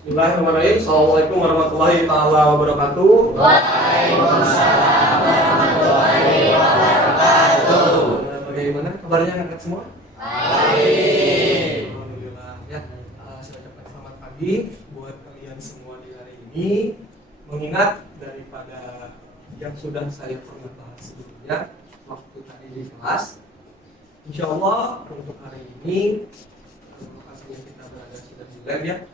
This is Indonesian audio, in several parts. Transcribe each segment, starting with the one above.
Bismillahirrahmanirrahim. Assalamualaikum warahmatullahi taala wabarakatuh. Waalaikumsalam warahmatullahi wabarakatuh. Bagaimana kabarnya anak semua? Baik. Alhamdulillah ya. Saya ucapkan selamat pagi buat kalian semua di hari ini. Mengingat daripada yang sudah saya pernah bahas sebelumnya waktu tadi di kelas, insya Allah untuk hari ini lokasinya kita berada sudah di lab ya.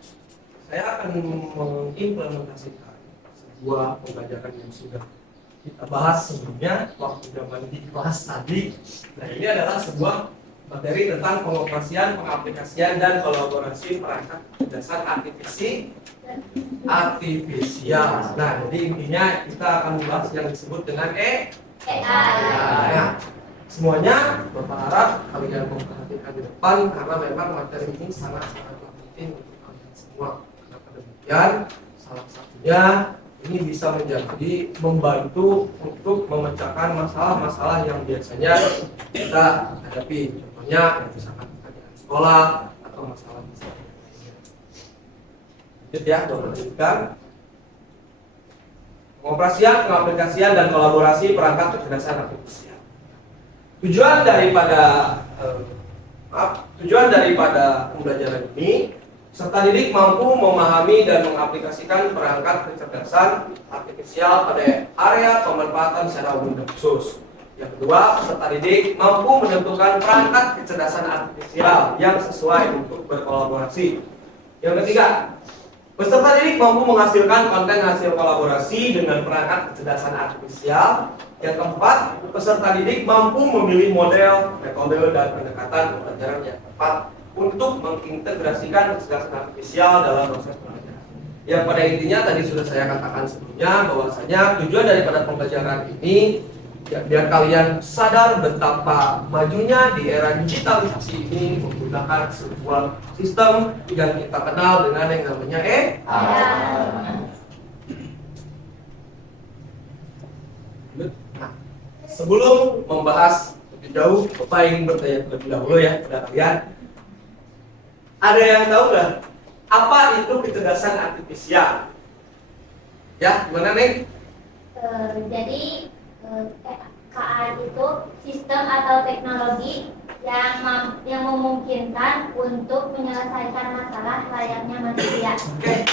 Saya akan mengimplementasikan sebuah pembelajaran yang sudah kita bahas sebelumnya waktu zaman di kelas tadi. Nah, ini adalah sebuah materi tentang pengoperasian, pengaplikasian, dan kolaborasi perangkat kecerdasan artifisial. Nah, jadi intinya kita akan membahas yang disebut dengan AI. Nah, semuanya berharap kalian memperhatikan di depan karena memang materi ini sangat-sangat penting untuk kalian semua. Kenapa demikian? Salah satunya ini bisa menjadi membantu untuk memecahkan masalah-masalah yang biasanya kita hadapi. Contohnya misalkan pekerjaan sekolah atau masalah-masalah lainnya. Lanjut ya, lanjutkan. Pengoperasian, pengaplikasian, dan kolaborasi perangkat kecerdasan artifisial. Tujuan daripada pembelajaran ini, peserta didik mampu memahami dan mengaplikasikan perangkat kecerdasan artifisial pada area pemanfaatan secara umum dan khusus. Yang kedua, peserta didik mampu menentukan perangkat kecerdasan artifisial yang sesuai untuk berkolaborasi. Yang ketiga, peserta didik mampu menghasilkan konten hasil kolaborasi dengan perangkat kecerdasan artifisial. Yang keempat, peserta didik mampu memilih model, metode, dan pendekatan pembelajaran yang tepat untuk mengintegrasikan kecerdasan artifisial dalam proses pembelajaran. Yang pada intinya tadi sudah saya katakan sebelumnya bahwasanya tujuan daripada pembelajaran ini ya, biar kalian sadar betapa majunya di era digitalisasi ini menggunakan sebuah sistem yang kita kenal dengan yang namanya AI. Nah, sebelum membahas lebih jauh, Bapak ingin bertanya terlebih dahulu ya kepada kalian. Ada yang tahu nggak apa itu kecerdasan artifisial? Ya, gimana nih? Jadi KA itu sistem atau teknologi yang memungkinkan untuk menyelesaikan masalah layaknya manusia. Oke,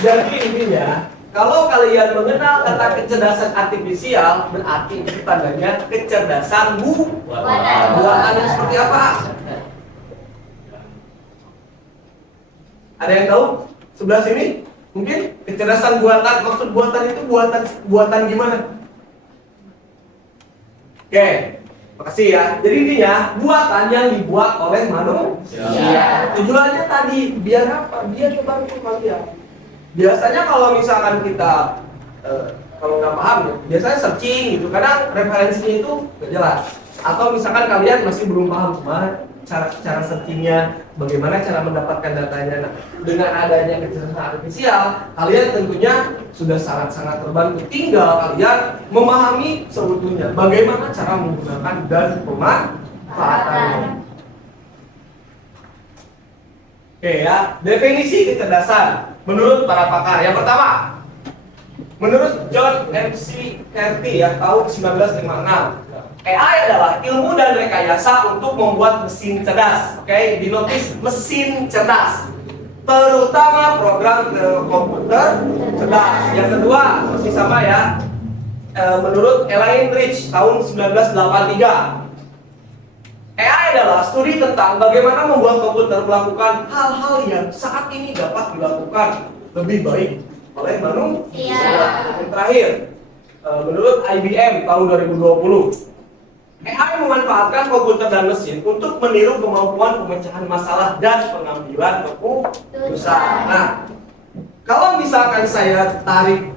jadi intinya, kalau kalian mengenal kata kecerdasan artifisial, berarti itu tandanya kecerdasan buatan seperti apa? Ada yang tahu? Sebelah sini? Mungkin kecerdasan buatan, maksud buatan itu buatan gimana? Oke, makasih ya. Jadi intinya buatan yang dibuat oleh manusia. Tujuannya tadi biar apa? Biar membantu kalian. Biasanya kalau misalkan kita kalau nggak paham ya, biasanya searching gitu. Kadang referensinya itu nggak jelas. Atau misalkan kalian masih belum paham cara searchingnya, bagaimana cara mendapatkan datanya. Nah, dengan adanya kecerdasan artifisial, kalian tentunya sudah sangat-sangat terbantu. Tinggal kalian memahami sebetulnya bagaimana cara menggunakan dan pemanfaatannya. Oke ya, definisi kecerdasan menurut para pakar. Yang pertama, menurut John McCarthy ya, tahun 1956. AI adalah ilmu dan rekayasa untuk membuat mesin cerdas. Oke, dinotis mesin cerdas, terutama program komputer cerdas. Yang kedua masih sama ya, menurut Elaine Rich tahun 1983. AI adalah studi tentang bagaimana membuat komputer melakukan hal-hal yang saat ini dapat dilakukan lebih baik oleh manusia. Yang terakhir, menurut IBM tahun 2020. AI memanfaatkan komputer dan mesin untuk meniru kemampuan pemecahan masalah dan pengambilan keputusan. Nah, kalau misalkan saya tarik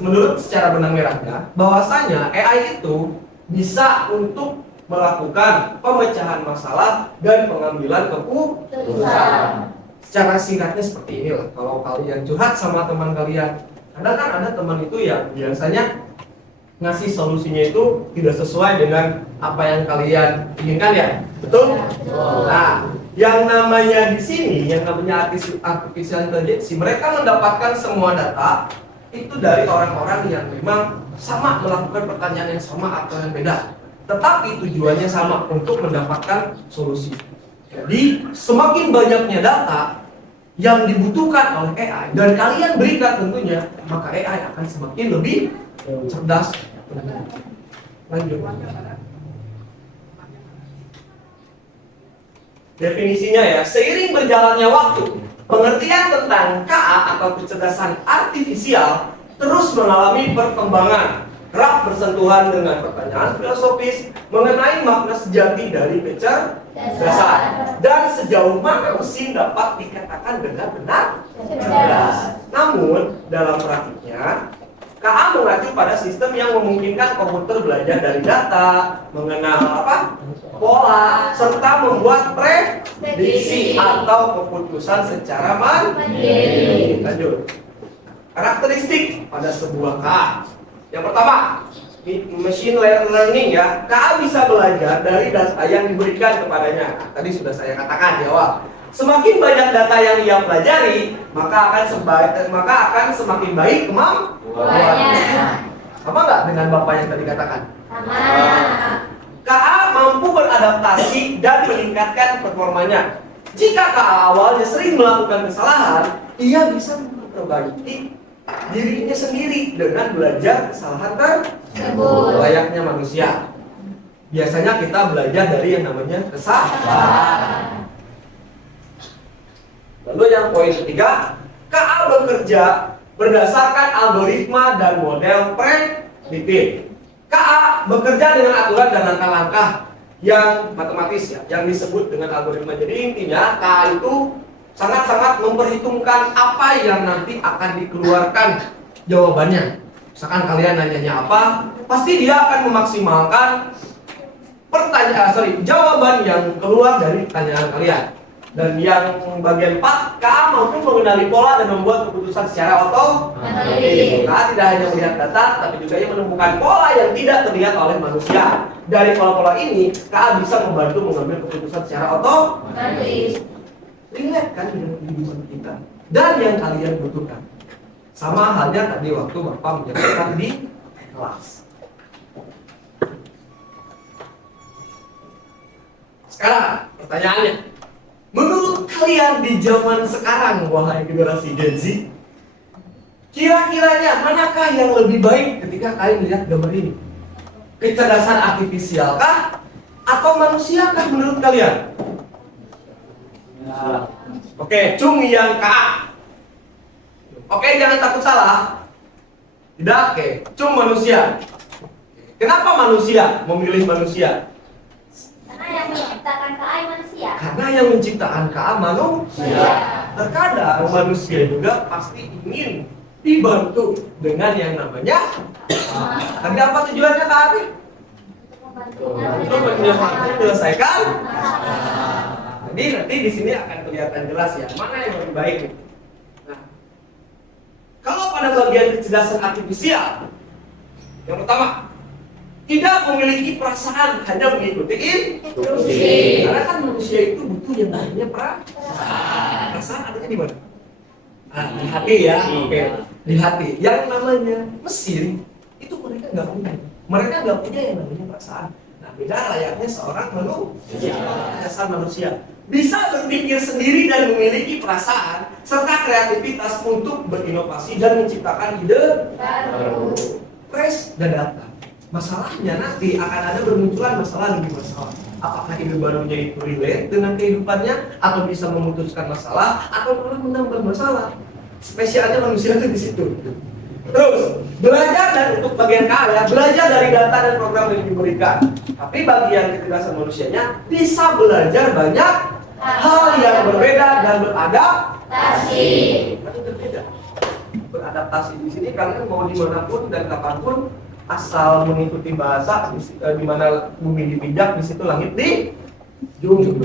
menurut secara benang merahnya, bahwasanya AI itu bisa untuk melakukan pemecahan masalah dan pengambilan keputusan. Secara singkatnya seperti ini lah. Kalau kalian curhat sama teman kalian, kadang kan ada teman itu yang biasanya ngasih solusinya itu tidak sesuai dengan apa yang kalian inginkan ya, betul? Nah, Yang namanya di sini, yang namanya artificial intelligence, mereka mendapatkan semua data itu dari orang-orang yang memang sama melakukan pertanyaan yang sama atau yang beda. Tetapi tujuannya sama untuk mendapatkan solusi. Jadi semakin banyaknya data yang dibutuhkan oleh AI dan kalian berikan tentunya, maka AI akan semakin lebih cerdas. Lanjut. Definisinya ya, seiring berjalannya waktu, pengertian tentang KA atau kecerdasan artifisial terus mengalami perkembangan, kerap bersentuhan dengan pertanyaan filosofis mengenai makna sejati dari kecerdasan dan sejauh mana mesin dapat dikatakan benar-benar cerdas. Namun, dalam praktiknya, KA mengacu pada sistem yang memungkinkan komputer belajar dari data, mengenal pola, serta membuat prediksi atau keputusan secara mandiri. Lanjut. Karakteristik pada sebuah KA. Yang pertama, machine learning ya. KA bisa belajar dari data yang diberikan kepadanya. Nah, tadi sudah saya katakan di awal. Semakin banyak data yang ia pelajari, maka akan semakin baik kemampuannya. Sama nggak dengan Bapak yang tadi katakan? Sama. KA mampu beradaptasi dan meningkatkan performanya. Jika KA awalnya sering melakukan kesalahan, ia bisa memperbaiki dirinya sendiri dengan belajar kesalahan tersebut. Layaknya manusia. Biasanya kita belajar dari yang namanya kesalahan. Lalu yang poin ketiga, KA bekerja berdasarkan algoritma dan model prediktif. KA bekerja dengan aturan dan langkah-langkah yang matematis ya, yang disebut dengan algoritma. Jadi intinya KA itu sangat-sangat memperhitungkan apa yang nanti akan dikeluarkan jawabannya. Misalkan kalian nanyanya apa, pasti dia akan memaksimalkan jawaban yang keluar dari pertanyaan kalian. Dan yang bagian 4, KA mampu mengenali pola dan membuat keputusan secara otomatis. KA tidak hanya melihat data, tapi juga ia menemukan pola yang tidak terlihat oleh manusia. Dari pola-pola ini, KA bisa membantu mengambil keputusan secara otomatis. Relate kan dengan kehidupan kita dan yang kalian butuhkan. Sama halnya tadi waktu Bapak menjelaskan di kelas. Sekarang pertanyaannya, menurut kalian di zaman sekarang, wahai generasi Gen Z, kira-kiranya manakah yang lebih baik ketika kalian melihat gambar ini? Kecerdasan artifisial kah? Atau manusia kah menurut kalian? Oke, Cung yang KA. Oke, jangan takut salah. Tidak, oke. Cung manusia. Kenapa manusia memilih manusia? Karena yang menciptakan KA manusia. Karena yang menciptakan KA manusia. Terkadang manusia juga pasti ingin dibantu dengan yang namanya tadi apa tujuannya Kak Ari? Untuk menyelesaikan. Jadi nanti di sini akan kelihatan jelas ya mana yang lebih baik. Nah, kalau pada bagian kecerdasan artifisial, yang pertama, tidak memiliki perasaan, hanya mengikuti instruksi. Karena kan manusia itu butuh yang namanya perasaan. Perasaan adanya di mana? Nah, di hati ya. Oke, di hati. Yang namanya mesin itu mereka nggak punya. Mereka nggak punya yang namanya perasaan. Nah, beda layaknya seorang manusia. Perasaan manusia bisa berpikir sendiri dan memiliki perasaan serta kreativitas untuk berinovasi dan menciptakan ide baru. Fresh dan data. Masalahnya nanti akan ada bermunculan masalah demi masalah. Apakah ide barunya itu relate dengan kehidupannya atau bisa memutuskan masalah atau malah menambah masalah. Spesialnya manusia itu di situ. Terus belajar dan untuk bagian kaya belajar dari data dan program yang diberikan. Tapi bagian kecerdasan manusianya bisa belajar banyak hal yang berbeda dan beradaptasi. Tapi berbeda. Beradaptasi di sini kalian mau dimanapun dan kapanpun asal mengikuti bahasa di mana bumi dipijak di situ langit dijunjung.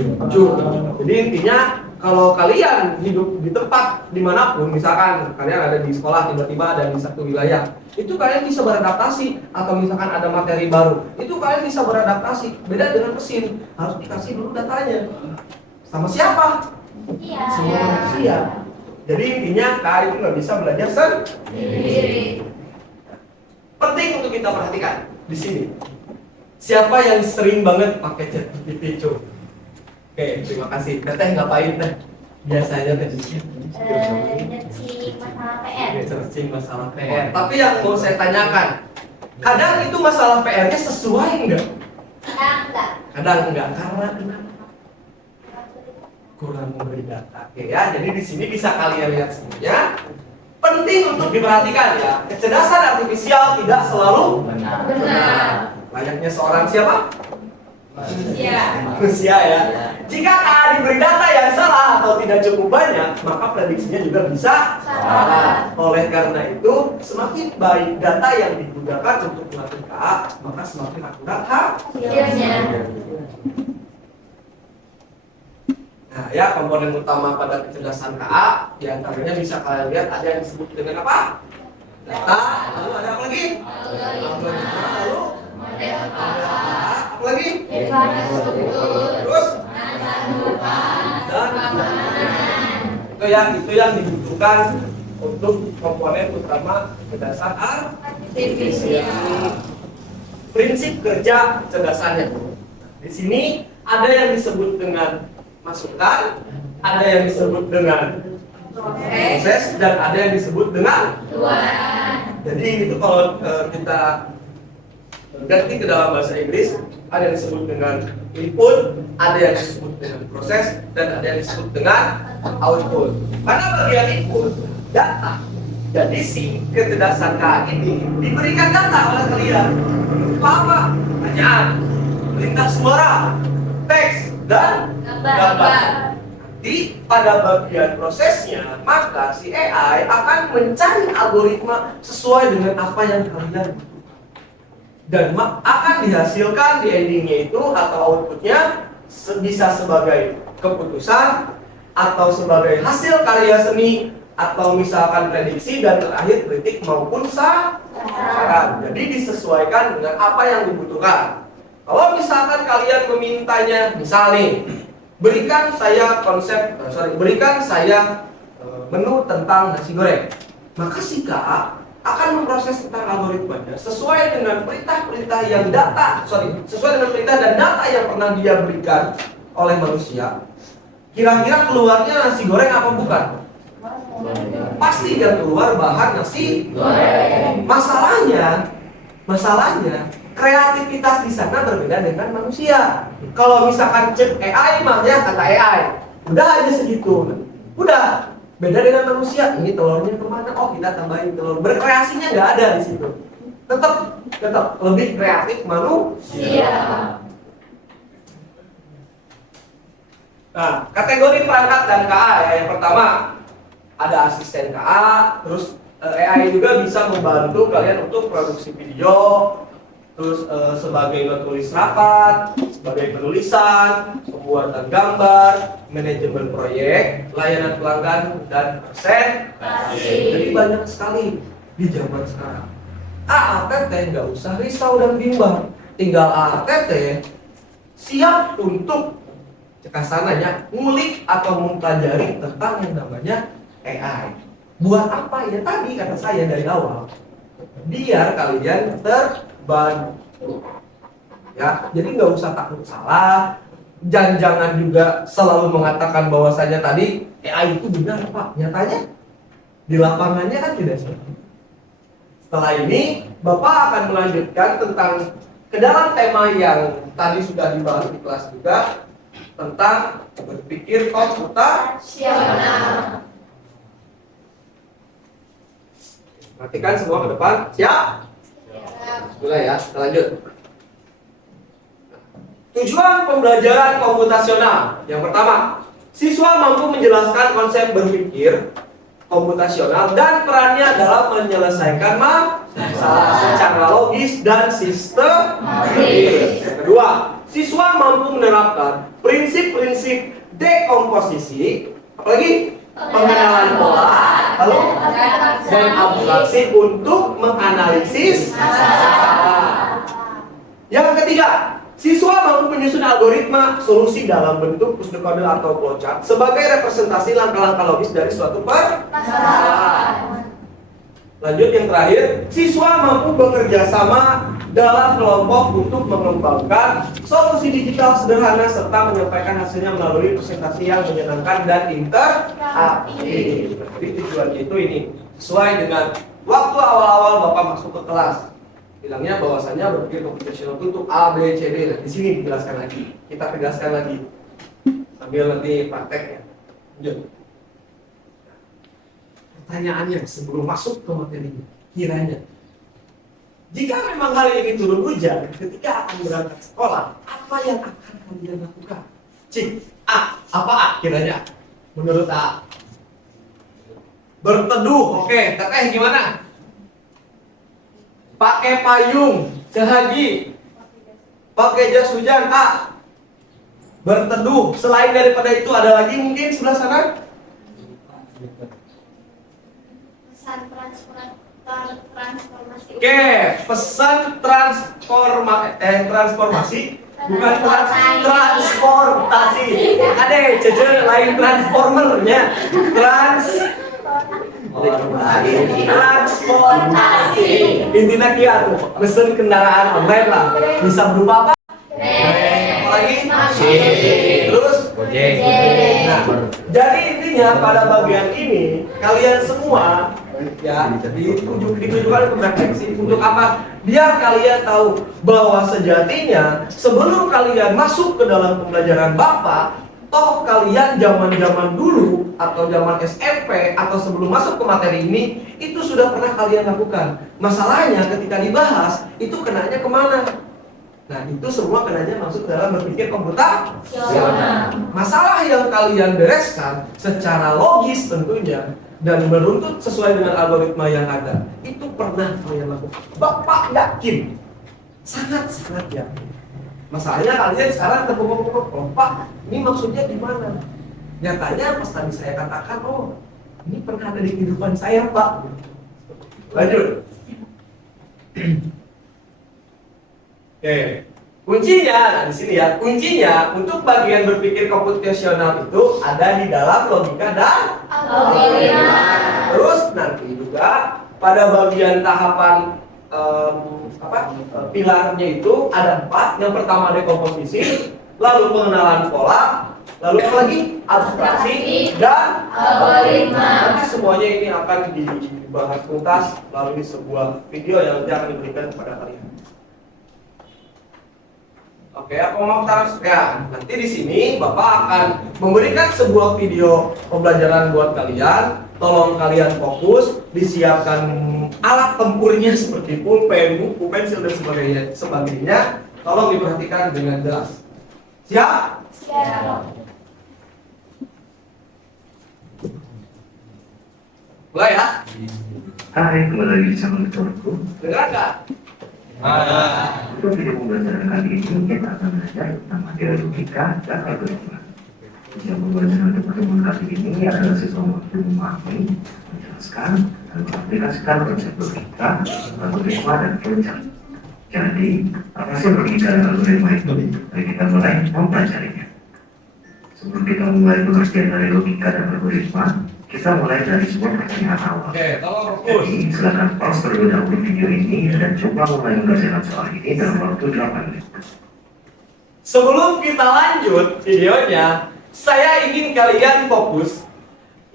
Jadi intinya kalau kalian hidup di tempat dimanapun, misalkan kalian ada di sekolah tiba-tiba ada di satu wilayah, itu kalian bisa beradaptasi. Atau misalkan ada materi baru, itu kalian bisa beradaptasi. Beda dengan mesin, harus dikasih dulu datanya. Sama siapa? Iya. Semua manusia. Jadi intinya KA itu nggak bisa belajar sendiri. Penting untuk kita perhatikan di sini. Siapa yang sering banget pakai ChatGPT, coba? Oke, terima kasih. Teteh ngapain teh? Biasanya teh Searching masalah PR. searching masalah PR. Tapi yang mau saya tanyakan, kadang itu masalah PR-nya sesuai enggak? Enggak. Kadang enggak, karena kenapa? Kurang memberi data. Oke ya, jadi di sini bisa kalian lihat semuanya. Penting untuk diperhatikan ya, kecerdasan artifisial tidak selalu Benar. layaknya seorang siapa? Manusia. Manusia ya. Jika diberi data yang salah atau tidak cukup banyak, maka prediksinya juga bisa salah. Oleh karena itu, semakin baik data yang digunakan untuk melakukan KA, maka semakin akurat hasilnya. Nah ya, komponen utama pada kecerdasan KA diantaranya bisa kalian lihat ada yang disebut dengan apa? Data, lalu ada apa lagi? Algoritma, lalu apa lagi? Terus dan itu yang dibutuhkan untuk komponen utama kecerdasan artifisial. Prinsip kerja kecerdasannya. Di sini ada yang disebut dengan masukan, ada yang disebut dengan proses, dan ada yang disebut dengan tujuan. Jadi itu kalau kita ganti ke dalam bahasa Inggris, ada yang disebut dengan input, ada yang disebut dengan proses, dan ada yang disebut dengan output. Karena bagian input data, jadi si kecerdasan KA ini diberikan data oleh kalian. Berupa apa? Pertanyaan, perintah suara, teks, dan gambar. Di pada bagian prosesnya, maka si AI akan mencari algoritma sesuai dengan apa yang kalian butuhkan. Dan akan dihasilkan di endingnya itu atau outputnya bisa sebagai keputusan atau sebagai hasil karya seni atau misalkan prediksi dan terakhir kritik maupun saran. Jadi disesuaikan dengan apa yang dibutuhkan. Kalau misalkan kalian memintanya, misalnya berikan saya berikan saya menu tentang nasi goreng, maka si KA akan memproses tentang algoritmanya sesuai dengan perintah-perintah yang sesuai dengan perintah dan data yang pernah dia berikan oleh manusia. Kira-kira keluarnya nasi goreng apa bukan? Pasti yang keluar bahan nasi goreng. Masalahnya kreativitas di sana berbeda dengan manusia. Kalau misalkan cek AI mah ya kata AI, udah aja segitu, udah. Beda dengan manusia, ini telurnya kemana? Oh kita tambahin telur. Berkreasinya nggak ada di situ. Tetap lebih kreatif manusia. Nah, kategori perangkat dan KA ya. Yang pertama ada asisten KA, terus AI juga bisa membantu kalian untuk produksi video, terus sebagai penulis rapat, sebagai penulisan, pembuatan gambar, manajemen proyek, layanan pelanggan, dan presentasi. Jadi banyak sekali di zaman sekarang. AATT nggak usah risau dan bimbang, tinggal AATT siap untuk cekasananya ngulik atau mempelajari tentang yang namanya AI. Buat apa ya? Tadi kata saya dari awal, biar kalian terbantu. Ya, jadi nggak usah takut salah. Jangan juga selalu mengatakan bahwasanya tadi AI itu benar Pak. Nyatanya di lapangannya kan tidak seperti itu. Setelah ini Bapak akan melanjutkan tentang ke dalam tema yang tadi sudah dibahas di kelas juga, tentang berpikir komputasional. Perhatikan semua ke depan. Siap? Mulai ya, kita lanjut. Tujuan pembelajaran komputasional. Yang pertama, siswa mampu menjelaskan konsep berpikir komputasional dan perannya dalam menyelesaikan masalah secara logis dan sistematis. Yang kedua, siswa mampu menerapkan prinsip-prinsip dekomposisi, apalagi pengenalan pola, lalu dan abstraksi untuk menganalisis masalah. Yang ketiga, Siswa mampu menyusun algoritma solusi dalam bentuk pseudocode atau flowchart sebagai representasi langkah-langkah logis dari suatu permasalahan. Lanjut yang terakhir, siswa mampu bekerja sama dalam kelompok untuk mengembangkan solusi digital sederhana serta menyampaikan hasilnya melalui presentasi yang menyenangkan dan interaktif. Jadi tujuannya itu ini sesuai dengan waktu awal-awal Bapak masuk ke kelas. Bilangnya bahwasannya berpikir computational untuk A, B, C, D. Nah, di sini dijelaskan lagi. Kita tegaskan lagi sambil nanti praktek ya. Lanjut. Pertanyaannya sebelum masuk ke materinya, kiranya jika memang hari ini turun hujan ketika akan berangkat sekolah, apa yang akan kalian lakukan? Cik, A, apa A kiranya? Menurut A, berteduh. Oke, Teteh gimana? Pakai payung. Haji, pakai jas hujan. A, berteduh. Selain daripada itu ada lagi mungkin sebelah sana? Pesan transformasi. Oke, pesan transformasi bukan transportasi. Ada cece lain transformernya. Transportasi. Intinya kia tuh, pesen kendaraan online lah. Bisa berupa apa? Apalagi? Terus? Nah, jadi intinya pada bagian ini kalian semua ya ditujukan untuk refleksi untuk apa? Biar kalian tahu bahwa sejatinya sebelum kalian masuk ke dalam pembelajaran Bapak, toh kalian zaman-zaman dulu atau zaman SMP atau sebelum masuk ke materi ini itu sudah pernah kalian lakukan. Masalahnya ketika dibahas itu kenanya kemana? Nah itu semua kenanya masuk dalam berpikir komputasional. Masalah yang kalian bereskan secara logis tentunya dan meruntut sesuai dengan algoritma yang ada itu pernah kalian lakukan. Bapak yakin, sangat-sangat yakin. Masalahnya kalian sekarang terpukul-pukul, oh Pak, ini maksudnya gimana? Nyatanya pas tadi saya katakan, oh ini pernah ada di kehidupan saya Pak. Lanjut. Oke, kuncinya, nah di sini ya, kuncinya untuk bagian berpikir komputasional itu ada di dalam logika dan algoritma. Terus nanti juga pada bagian tahapan pilarnya itu ada 4. Yang pertama dekomposisi, lalu pengenalan pola, lalu apa lagi? Abstraksi dan algoritma. Nanti semuanya ini akan dibahas tuntas melalui sebuah video yang nanti akan diberikan kepada kalian. Oke, aku mau taruh ya. Nanti di sini Bapak akan memberikan sebuah video pembelajaran buat kalian. Tolong kalian fokus, disiapkan alat tempurnya seperti pulpen, buku, pensil dan sebagainya. Tolong diperhatikan dengan jelas. Siap? Siap. Mulai ya. Hai, kembali lagi bersama tutorku. Dengar nggak? Untuk video pembelajaran kali ini kita akan belajar tentang materi logika dan algoritma. Yang pembelajaran untuk pertemuan kali ini adalah siswa mampu memahami, menjelaskan, dan mengaplikasikan konsep logika, algoritma, dan flowchart. Jadi, apa sih logika dan algoritma itu? Mari kita mulai mempelajarinya. Sebelum kita memulai pengertian dari logika dan algoritma, kita mulai dari sebuah pertanyaan awal. Oke, tolong fokus. Jadi, silakan pause terlebih dahulu video ini dan coba mulai mengerjakan soal ini dalam waktu 8 menit. Sebelum kita lanjut videonya, saya ingin kalian fokus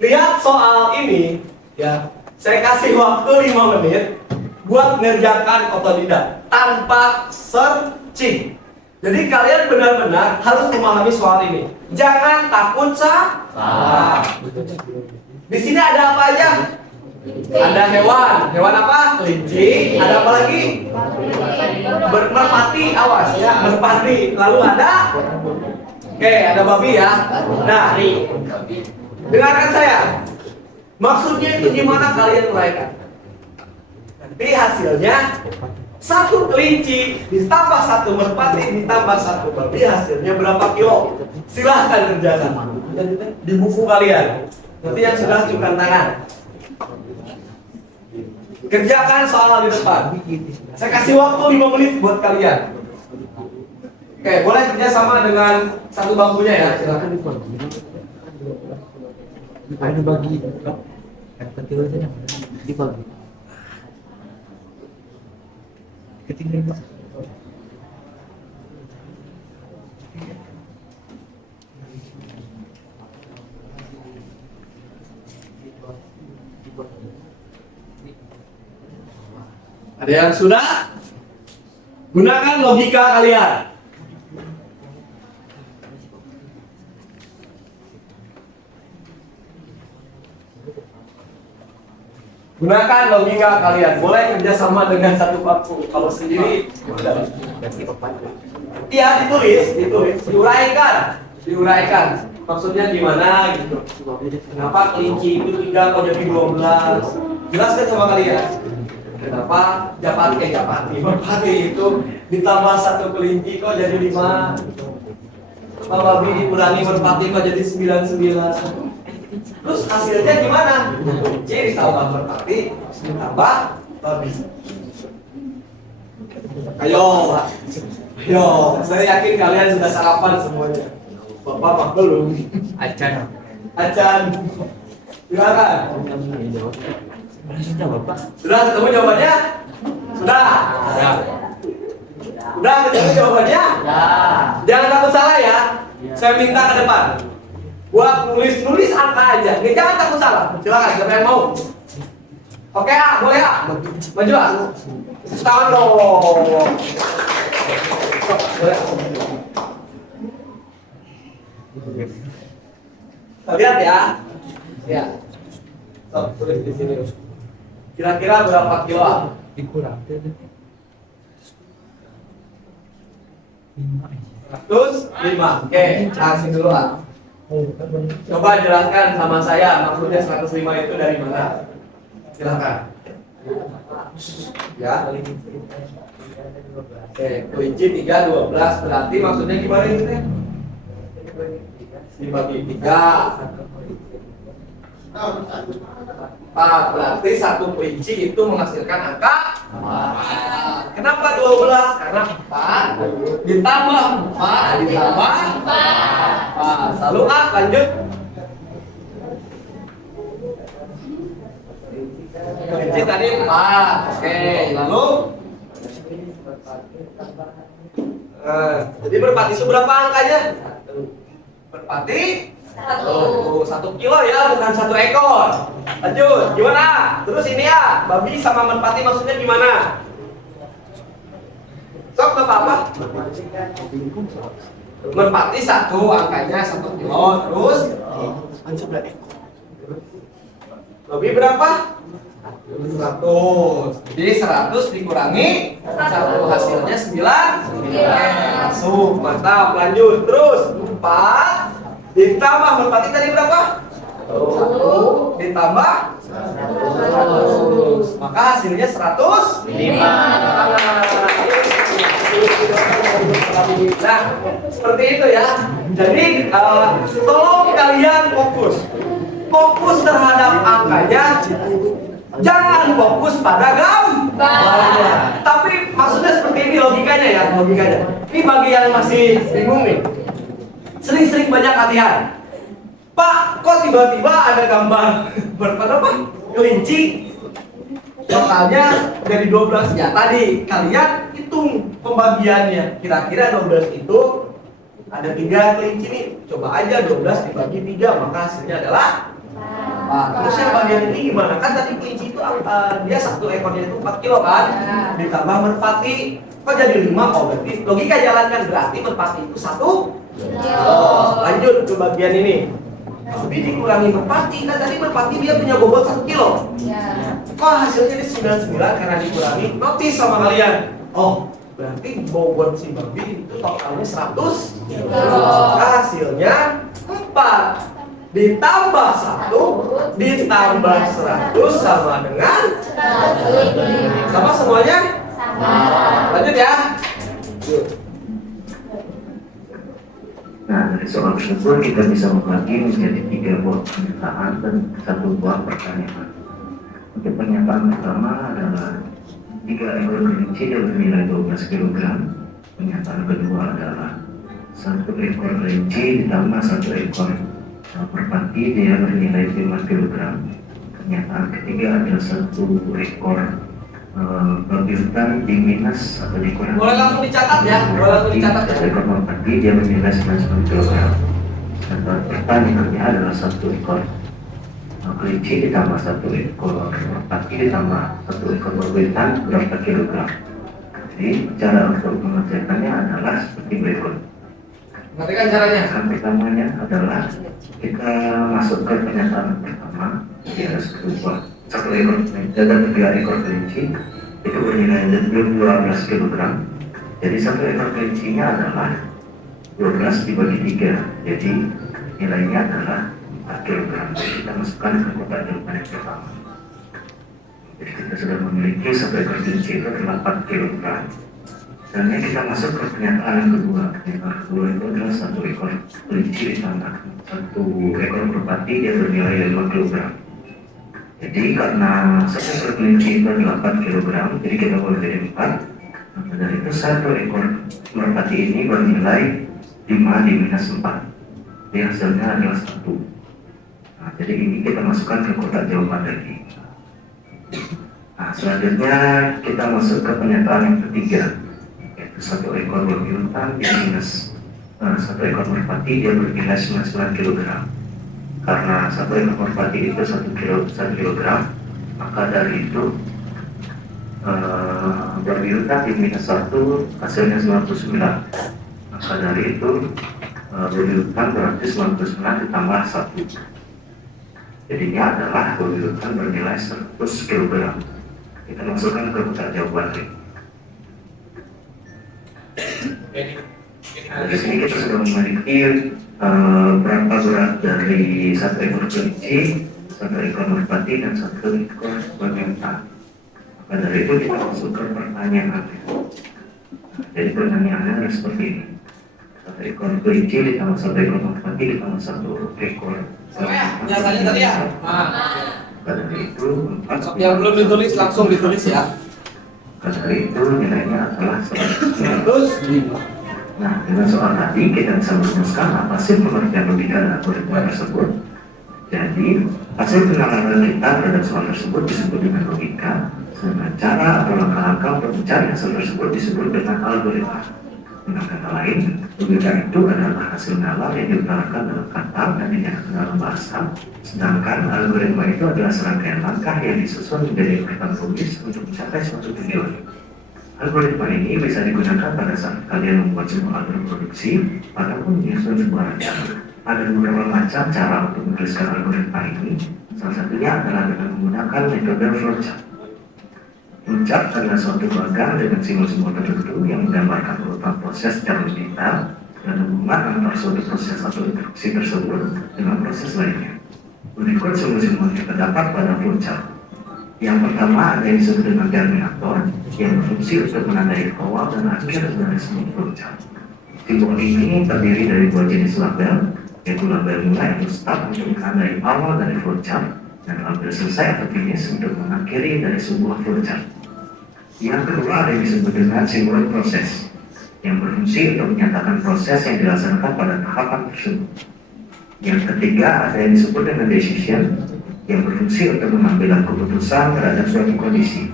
lihat soal ini ya. Saya kasih waktu 5 menit buat ngerjakan otodidak tanpa searching. Jadi kalian benar-benar harus memahami soal ini. Jangan takut salah. Di sini ada apa aja? Ada hewan. Hewan apa? Kelinci. Ada apa lagi? Merpati. Awas ya, merpati. Lalu ada? Oke, ada babi ya. Nah, dengarkan saya. Maksudnya itu gimana kalian uraikan? Nanti hasilnya satu kelinci ditambah satu merpati ditambah satu babi hasilnya berapa kilo? Silahkan kerjakan di buku kalian. Nanti yang sudah cukkan tangan. Kerjakan soal di depan. Saya kasih waktu 5 menit buat kalian. Oke? Oke, boleh kerja sama dengan satu bangkunya ya, silakan. Ada bagi yang kecil aja yang dibagi. Ketinggalan. Ada yang sudah? Gunakan logika kalian. Gunakan logika kalian. Boleh kerjasama dengan satu bangku. Kalau sendiri, iya ditulis, diuraikan. Maksudnya gimana gitu? Kenapa kelinci itu 3 kok jadi 12? Jelaskan sama kalian. Kenapa merpati itu ditambah 1 kelinci kok jadi 5? Babi dikurangi merpati kok jadi 99? Terus hasilnya gimana? C ditambah merpati ditambah babi. Ayo, saya yakin kalian sudah sarapan semuanya. Bapak mah belum. Acan. Silakan. Sudah ketemu jawabannya? Sudah. Sudah ketemu jawabannya? Jangan takut salah ya. Saya minta ke depan. Buat nulis angka aja. Jangan takut salah. Silakan, siapa yang mau? Oke, boleh maju tangan dong. Boleh. Lihat ya. Ya. Tulis di sini. Kira-kira berapa kilo? Dikurang. 105. Oke, kasih dulu ah. Coba jelaskan sama saya maksudnya 105 itu dari mana? Silakan. Ya. Oke, kelinci 3, 12 berarti maksudnya gimana ini teh? Dibagi 3. 4 berarti 1 kelinci itu menghasilkan angka 4. Kenapa 12? Karena 4 ditambah 4 ditambah 4. Lalu lanjut. Kelinci tadi 4. Oke, lalu jadi merpati itu berapa angkanya? Merpati 1 kilo ya, bukan 1 ekor. Lanjut, gimana? Terus ini ya, babi sama merpati maksudnya gimana? Sok ke apa? Merpati 1, angkanya 1 kilo. Terus babi berapa? 100. Jadi 100 dikurangi 1 hasilnya 9. Masuk, mantap. Lanjut, terus 4 ditambah merpati tadi berapa? 1 ditambah 100. Maka hasilnya 105. Nah, seperti itu ya. Jadi tolong kalian fokus terhadap angkanya. Jangan fokus pada gambarnya. Tapi maksudnya seperti ini logikanya ya, Ini bagi yang masih bingung nih. Sering-sering banyak latihan. Pak, kok tiba-tiba ada gambar berapa? Kelinci. Totalnya dari 12 ya. Tadi kalian hitung pembagiannya. Kira-kira 12 itu ada 3 kelinci nih. Coba aja 12 dibagi 3, maka hasilnya adalah terus yang bagian ini gimana? Kan tadi kelinci itu dia 1 ekornya itu 4 kilo kan? Ditambah merpati, kok jadi 5? Oh berarti logika jalankan, berarti merpati itu 1 kilo. Lanjut ke bagian ini. Tapi dikurangi merpati, kan tadi merpati dia punya bobot 1 kilo. Kok hasilnya ini 99 karena dikurangi? Notis sama kalian. Oh, berarti bobot si babi itu totalnya 100 kilo. Hasilnya 4 ditambah 1 ditambah 100 sama dengan 100. Sama semuanya? Lanjut ya. Nah, dari soal tersebut kita bisa membagi menjadi 3 buah pernyataan dan 1 buah pertanyaan. Untuk pernyataan pertama adalah 3 ekor kelinci dengan nilai 12 kg. Pernyataan kedua adalah satu ekor kelinci ditambah satu ekor merpati, dia bernilai 5 kg. Kenyataan ketiga adalah satu ekor babi hutan diminus atau dikurangi. Boleh langsung dicatat ya, boleh langsung dicatat ya. Satu ekor merpati dia bernilai 99 kg. Dan pertanyaan adalah satu ekor kelinci ditambah satu ekor merpati ditambah satu ekor babi hutan berapa kilogram. Jadi cara untuk mengerjakannya adalah seperti berikut. Perhatikan caranya. Yang pertamanya adalah kita masuk ke pernyataan pertama, dia ada satu ekor dan 3 ekor kelinci itu bernilai 12 kg. Jadi satu ekor kelincinya adalah 12 dibagi 3, jadi nilainya adalah 4 kg. Jadi kita masukkan ke kotak jawaban yang pertama. Jadi kita sudah memiliki satu ekor kelinci itu adalah 4 kg. Dan kita masuk ke pernyataan yang kedua. Pernyataan kedua itu adalah satu ekor kelinci ditambah satu ekor merpati dia bernilai 5 kg. Jadi karena satu ekor kelinci itu adalah 4 kg, jadi kita boleh jadi 4. Maka dari itu satu ekor merpati ini bernilai 5 diminus 4. Jadi hasilnya adalah 1. Nah, jadi ini kita masukkan ke kotak jawaban lagi. Nah, selanjutnya kita masuk ke pernyataan yang ketiga. Satu ekor babi hutan diminus satu ekor merpati dia bernilai 99 kg. Karena satu ekor merpati itu 1 kg, maka dari itu babi hutan diminus 1 hasilnya 99. Maka dari itu babi hutan berarti 99 ditambah 1. Jadinya adalah babi hutan bernilai 100 kg. Kita masukkan ke kotak jawaban ini. Dari sini kita sudah memiliki berapa berat dari satu ekor kelinci, satu ekor merpati, dan satu ekor babi hutan. Maka dari itu kita masuk ke pertanyaan. Jadi pertanyaannya adalah seperti ini: satu ekor kelinci ditambah satu ekor merpati ditambah satu ekor. Biasanya tadi ya. Maka dari itu Yang belum ditulis langsung ditulis ya. maka dari itu nilainya adalah 100. Terus Nah, dengan soal tadi kita bisa merumuskan apa sih pengertian logika dan algoritma tersebut. Jadi, hasil penalaran kita terhadap soal tersebut disebut dengan logika, sedangkan cara atau langkah-langkah untuk mencari hasil tersebut disebut dengan algoritma. Dengan kata lain, logika itu adalah hasil nalar yang diutarakan dalam kata dan dinyatakan dalam bahasa, sedangkan algoritma itu adalah serangkaian langkah yang disusun menjadi urutan logis untuk mencapai suatu tujuan. Algoritma ini bisa digunakan pada saat kalian membuat sebuah algoritma produksi ataupun menyusun sebuah rencana. Ada beberapa macam cara untuk menuliskan algoritma ini. Salah satunya adalah dengan menggunakan metode flowchart. Flowchart adalah suatu diagram dengan simbol-simbol tertentu yang menggambarkan urutan proses secara detail dan hubungan antara suatu proses atau instruksi tersebut dengan proses lainnya. Berikut simbol-simbol yang terdapat pada flowchart. Yang pertama ada yang disebut dengan terminator yang berfungsi untuk menandai awal dan akhir dari sebuah flowchart. Simbol ini terdiri dari 2 jenis label, yaitu label mulai atau start untuk menandai awal dari flowchart dan label selesai atau finish untuk mengakhiri dari sebuah flowchart. Yang kedua ada yang disebut dengan simbol proses yang berfungsi untuk menyatakan proses yang dilaksanakan pada tahapan tersebut. Yang ketiga ada yang disebut dengan decision yang berfungsi untuk mengambil keputusan terhadap suatu kondisi.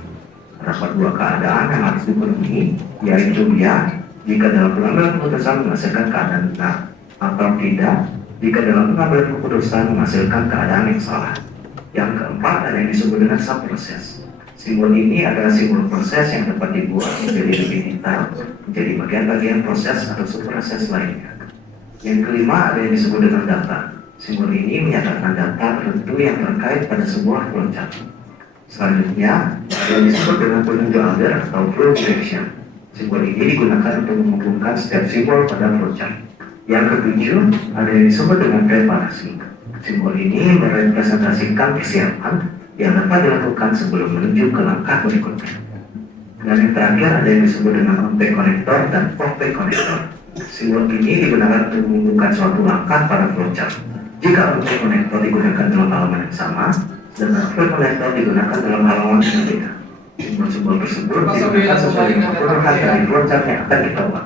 Terdapat 2 keadaan yang harus dipenuhi, yaitu ya, jika dalam pengambilan keputusan menghasilkan keadaan benar, atau tidak, jika dalam pengambilan keputusan menghasilkan keadaan yang salah. Yang keempat ada yang disebut dengan subproses. Simbol ini adalah simbol proses yang dapat dibuat menjadi lebih detail, menjadi bagian-bagian proses atau subproses lainnya. Yang kelima ada yang disebut dengan data. Simbol ini menyatakan data tertentu yang terkait pada sebuah flowchart. Selanjutnya, ada yang disebut dengan penunjuk alur atau flow direction. Simbol ini digunakan untuk menghubungkan setiap simbol pada flowchart. Yang ketujuh, ada yang disebut dengan preparasi. Simbol ini merepresentasikan kesiapan yang dapat dilakukan sebelum menuju ke langkah berikutnya. Dan yang terakhir ada yang disebut dengan on-page connector dan off-page connector. Simbol ini digunakan untuk menghubungkan suatu langkah pada flowchart. Jika on-page connector digunakan dalam halaman yang sama, dan off-page connector digunakan dalam halaman yang berbeda. Simbol-simbol tersebut digunakan sesuai dengan keseluruhan dari flowchart yang akan kita buat.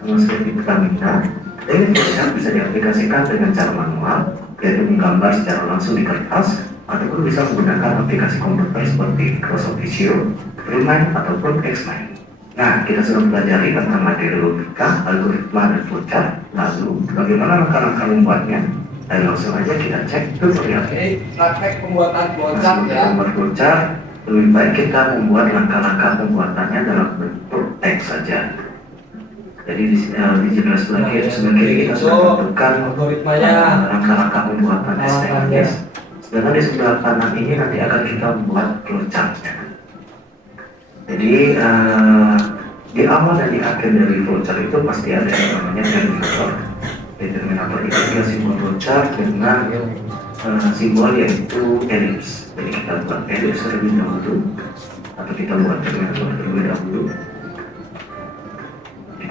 Sama seperti Pertamina, Teknik flowchart bisa diaplikasikan dengan cara manual, yaitu menggambar secara langsung di kertas, ataupun bisa menggunakan aplikasi komputer seperti Microsoft Visio, Freeman, ataupun Xmind. Nah, kita sudah pelajari tentang materi logika, algoritma, dan flowchart. Lalu, bagaimana langkah-langkah membuatnya? Dan langsung aja kita cek tutorial. Oke, praktek pembuatan flowchart ya. Membuat flowchart, lebih baik kita membuat langkah-langkah pembuatannya dalam bentuk teks saja. Jadi dijelas lagi sebagai kita sudah tentukan algoritmanya, langkah-langkah pembuatan STMS. Sedangkan di sebelah kanan ini nanti akan kita membuat flowchartnya. Jadi di awal dan di akhir dari flowchart itu pasti ada yang namanya terminator. Terminator itu adalah simbol flowchart dengan simbol yaitu elips. Jadi kita buat elips terlebih dahulu, atau kita buat terminator terlebih dahulu.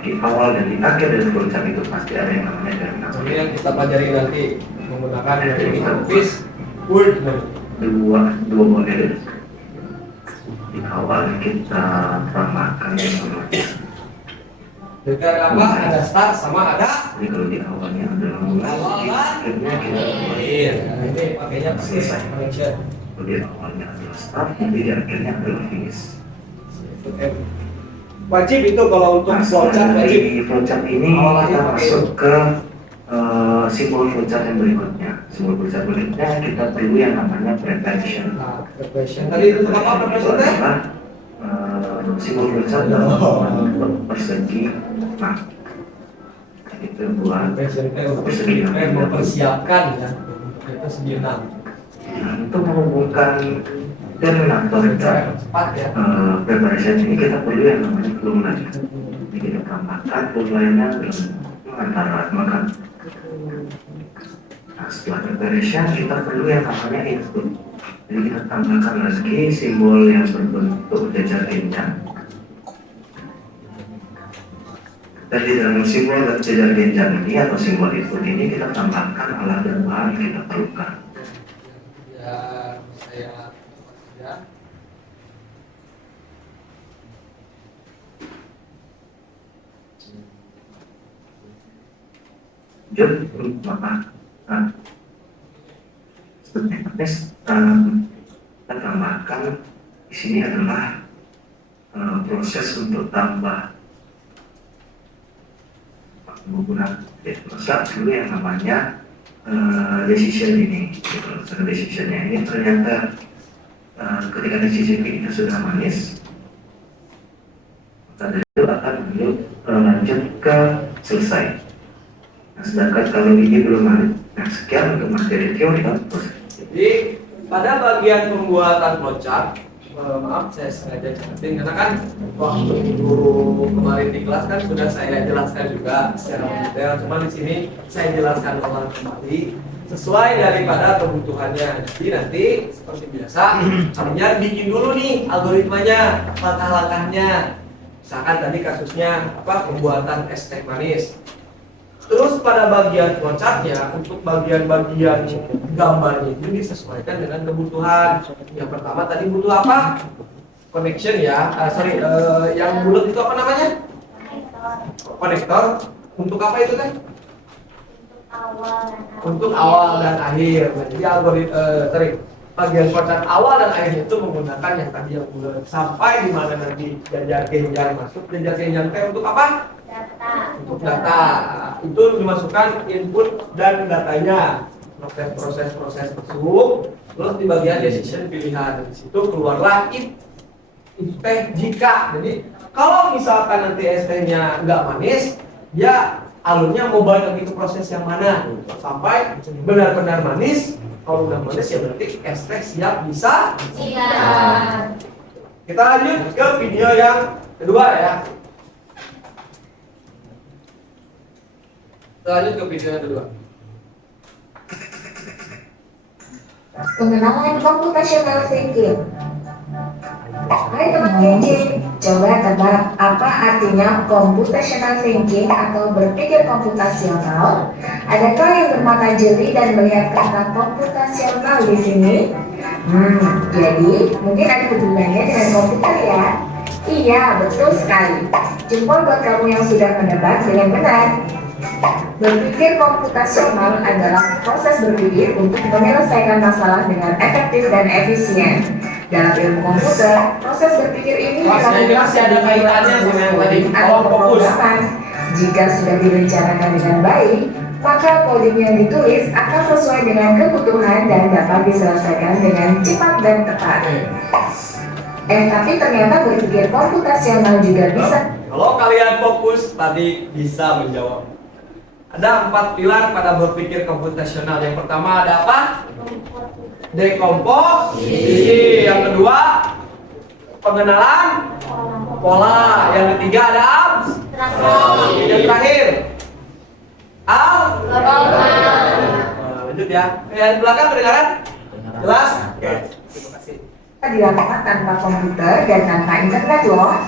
Di awal dan di akhir dari flowchart itu pasti ada yang namanya terminator. ini yang kita pelajari nanti menggunakan Office Word. Dua buah elips. Di awal kita tambahkan yang namanya. Dengan apa? Ada start sama ada Jadi kalau di awalnya adalah mulai, akhirnya kita akhir. Nah, ini pakainya selesai connection. kalau di awalnya adalah start, nanti di akhirnya adalah finish. Oke. Wajib itu kalau untuk Nah, flowchart setelah wajib. dari flowchart ini Awalnya kita pakai masuk ke simbol flowchart yang berikutnya. Simbol flowchart berikutnya kita perlu yang namanya preparation. Nah, preparation. Tadi itu untuk apa preparation teh? Adalah simbol flowchart dalam bentuk persegi. Nah, itu buat Preparation teh untuk mempersiapkan ya untuk itu segi 6. Nah, untuk menghubungkan terminator dan Cara cepat ya. preparation ini kita perlu yang namanya flow line. Jadi kita tambahkan flow line-nya antara makan. Nah, setelah preparation kita perlu yang namanya input. Jadi kita tambahkan lagi simbol yang berbentuk jajar genjang. Dan di dalam simbol dan jajar genjang ini atau simbol input ini kita tambahkan alat dan bahan yang kita perlukan. Ya, saya ya. Jod, maka tes kita tambahkan di sini adalah proses untuk tambah menggunakan proses dulu yang namanya decision ini. Decisionnya ini ternyata ketika decision itu sudah manis, maka dari itu akan lanjut ke selesai. Nah, sedangkan kalau ini belum ada, nah sekian untuk materi teori dan proses. Jadi pada bagian pembuatan flowchart, maaf saya sengaja catain karena kan waktu guru kemarin di kelas kan sudah saya jelaskan juga secara detail. Cuma di sini saya jelaskan ulang kembali sesuai daripada kebutuhannya. Jadi nanti seperti biasa, kalian bikin dulu nih algoritmanya, langkah-langkahnya. Misalkan tadi kasusnya apa pembuatan es teh manis. Terus pada bagian flowchartnya untuk bagian-bagian gambarnya itu disesuaikan dengan kebutuhan. Yang pertama tadi butuh apa? Connection ya. Yang bulat itu apa namanya? Konektor. Untuk apa itu kan? Untuk awal dan akhir. Jadi bagian flowchart awal dan akhirnya itu menggunakan yang tadi yang bulat. Sampai di mana nanti jajar genjang masuk. Jajar genjang untuk apa? Untuk data itu dimasukkan input dan datanya, proses masuk, terus di bagian decision pilihan. Di situ keluarlah if teh jika. Jadi kalau misalkan nanti es tehnya nggak manis, ya alurnya mau balik lagi ke proses yang mana sampai benar-benar manis. Kalau udah manis ya berarti es teh siap bisa. Kita lanjut ke video yang kedua ya. Lanjut ke video yang kedua. Pengenalan computational thinking. Hai teman KJ, coba tebak apa artinya computational thinking atau berpikir komputasional? Adakah yang bermata jeli dan melihat kata komputasional di sini? Jadi mungkin ada hubungannya dengan komputer ya? Iya, betul sekali. Jempol buat kamu yang sudah menebak dengan benar. Berpikir komputasional adalah proses berpikir untuk menyelesaikan masalah dengan efektif dan efisien. Dalam ilmu komputer, proses berpikir ini Mas, ini masih ada kaitannya sama yang tadi, atau kalau fokus. pemrograman. Jika sudah direncanakan dengan baik, maka coding yang ditulis akan sesuai dengan kebutuhan dan dapat diselesaikan dengan cepat dan tepat. Tapi ternyata berpikir komputasional juga bisa. Kalau kalian fokus, tadi bisa menjawab. Ada 4 pilar pada berpikir komputasional. Yang pertama ada apa? Dekomposisi. Yang kedua, pengenalan pola. Yang ketiga ada abstraksi. Yang terakhir, lanjut ya. Yang belakang kedengaran? Jelas? Oke. Terima kasih. Dilakukan tanpa komputer dan tanpa internet loh.